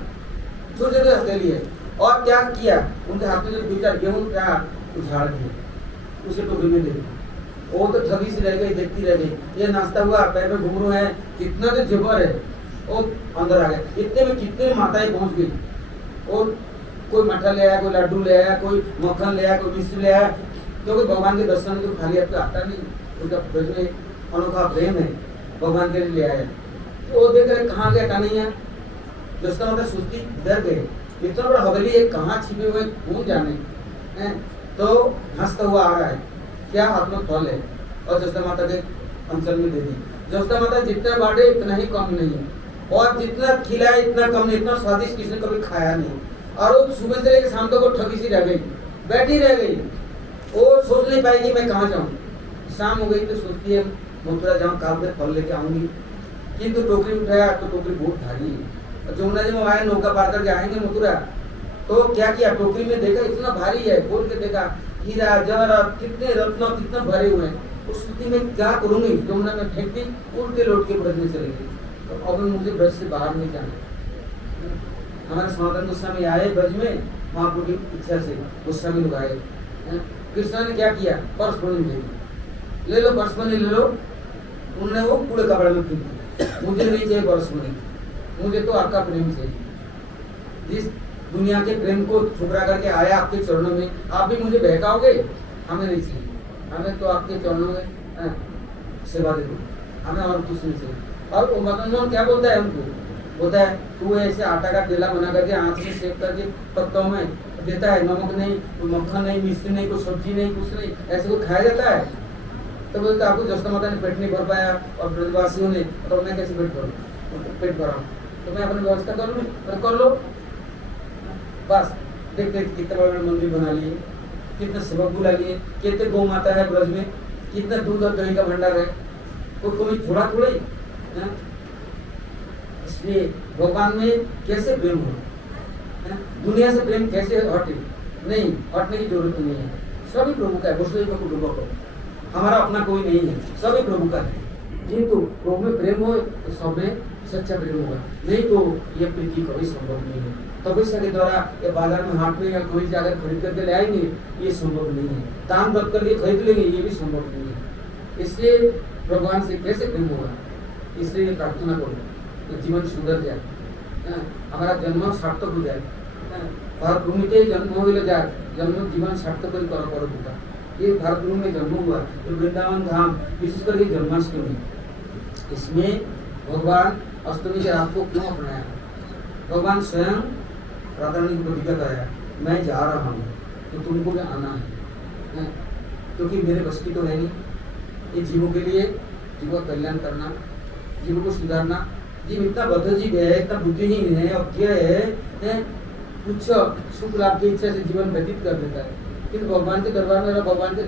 छोटे छोटे हथेली है। और क्या किया? उनके हाथ में जो दो चार गेहूं क्या उछाड़ दिए, उसे टोकरी में दे दिया। वो तो ठगी से रह गई, देखती रह गई। ये नाश्ता हुआ, पैर में घुंघरू है, कितना तो जेवर है, वो अंदर आ गया। इतने में कितने माताएं पहुंच गई, और कोई मठा ले आया, कोई लड्डू ले आया, कोई मक्खन ले आया, कोई मिश्री ले आया, क्योंकि भगवान के दर्शन में तो खाली आपको आता नहीं, उसका ब्रज में अनोखा प्रेम है, भगवान के लिए ले आया। तो वो देख रहे कहाँ गया, कहाँ नहीं है, जिसका मतलब सुस्ती डर गए, इतना बड़ा हवेली है, कहाँ छिपे हुए कौन जाने हैं। तो हंसता हुआ आ रहा है, क्या हाथ में फल है, और जस्ता माता के अंचल में दे दी। जस्ता माता जितना बांटे इतना ही कम नहीं, और जितना खिलाए इतना कम नहीं, इतना स्वादिष्ट किसी ने कभी खाया नहीं। और वो सुबह से लेकर शाम तक वो ठगी सी रह गई, बैठी रह गई, वो सोच नहीं पाएगी मैं कहाँ जाऊँ। शाम हो गई तो सोचती है मथुरा जाऊँ, काल में फल लेके आऊंगी। किंतु टोकरी उठाया तो टोकरी बहुत भारी है। जमुना जी में आए, नौका पार करके आएंगे मथुरा, तो क्या किया, टोकरी में देखा इतना भारी है, खोल के देखा हीरा जवाहरात कितने रत्न कितना भरे हुए हैं। उस स्थिति में क्या करूंगी, जमुना में फेंक दी, उल्टे लौट के ब्रज में चले गई। तो अब मुझे ब्रज से बाहर नहीं जाना। हमारे सनातन गोस्वामी आए ब्रज में, महाप्रभु की इच्छा से गोस्वामी लोग आए। कृष्ण ने क्या किया, पर्स पढ़ने दे दी, ले लो पर्स पढ़ने ले लो। उन्होंने वो पूरे कपड़े में फेंक दी, मुझे नहीं चाहिए पर्स पढ़ने, मुझे तो आपका प्रेम चाहिए। जिस दुनिया के प्रेम को ठुकरा करके आया आपके चरणों में, आप भी मुझे बहकाओगे, हमें नहीं चाहिए, हमें तो आपके चरणों में सेवा दे दो, हमें और कुछ नहीं चाहिए। और मदन क्या बोलता है हमको, बोलता है तू ऐसे आटा का बेला बना करके आँच में सेक करके पत्तों में देता है, नमक नहीं, कोई मक्खन नहीं, मिश्री नहीं, कोई सब्जी नहीं, कुछ नहीं, ऐसे कोई खाया जाता है। तो बोलते आपको जस्ता माता ने पेट नहीं भर पाया और ब्रजवासियों ने, तो मैं कैसे पेट भरूँ, पेट भरा, तो मैं अपनी व्यवस्था कर लूँ, कर लो बस। देख देख कितना बड़ा मंदिर बना लिए, कितने सेवक बुला लिए, कितने गौ माता है ब्रज में, कितना दूध और दही का भंडार है, कोई थोड़ा थोड़ा ही। इसलिए भगवान में कैसे प्रेम हो, दुनिया से प्रेम कैसे हटे, नहीं हटने की जरूरत नहीं है। सभी प्रभु का है, वसुदेव कुटुंब को, हमारा अपना कोई नहीं है, सभी प्रभु का है। किंतु प्रभु में प्रेम हो तो सब में सच्चा प्रेम होगा, नहीं तो ये प्रीति कभी संभव नहीं है। तपस्या के द्वारा या बाजार में हाट में या कोई जाकर खरीद करके ले आएंगे, ये संभव नहीं है। दान दत्त करके खरीद लेंगे, ये भी संभव नहीं है। इसलिए भगवान से कैसे प्रेम होगा, इसलिए प्रार्थना करो कि जीवन सुधर जाए, हमारा जन्म सार्थक हो जाए, भारत भूमि के जन्म हो जाए, जन्म जीवन सार्थक कर होगा। ये भारत भूमि में जन्म हुआ, तो वृंदावन धाम विशेष करके जन्माष्टमी, इसमें भगवान अष्टमी के रात को क्यों अपनाया, भगवान स्वयं राधा रानी को प्रतिज्ञा कराया, मैं जा रहा हूँ तो तुमको भी आना है, क्योंकि मेरे बस की तो है नहीं। ये जीवों के लिए, जीवों का कल्याण करना, जीवों को सुधारना। जीव इतना बद्ध जीव है, इतना बुद्धिहीन है, अज्ञ है, कुछ सुख लाभ की इच्छा से जीवन व्यतीत कर देता है। किंतु भगवान के दरबार में अगर भगवान के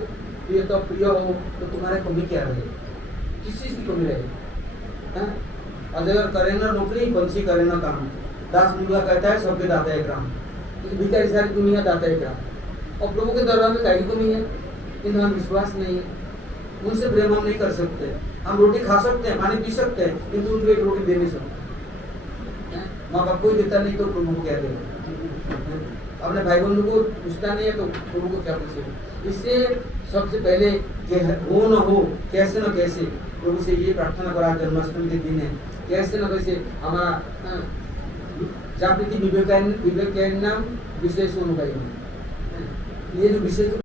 प्रिय तो प्रिय हो तो तुम्हारे कमी क्या रहे, किस चीज़ की कमी रहे। अगर करे ना नौकरी, पंछी करे ना काम, दास मुर्गा कहता है सबके दाता है राम, भिखारी सारी दुनिया दाता है राम। और प्रभु के दरबार में कहीं कमी है, किंतु हम विश्वास नहीं है, उनसे प्रेम हम नहीं कर सकते। हम रोटी खा सकते हैं, पानी पी सकते हैं, किंतु उनको एक रोटी दे नहीं सकते। माँ बाप कोई देता नहीं तो प्रभु को क्या देगा? अपने भाई बंधु को पूछता नहीं है तो प्रभु को क्या पूछेगा? इससे सबसे पहले हो न हो, कैसे न कैसे प्रभु से ये प्रार्थना करा। जन्माष्टमी के दिन है, कैसे न कैसे हमारा जागृति विवेकानंद विशेष ये जो विशेष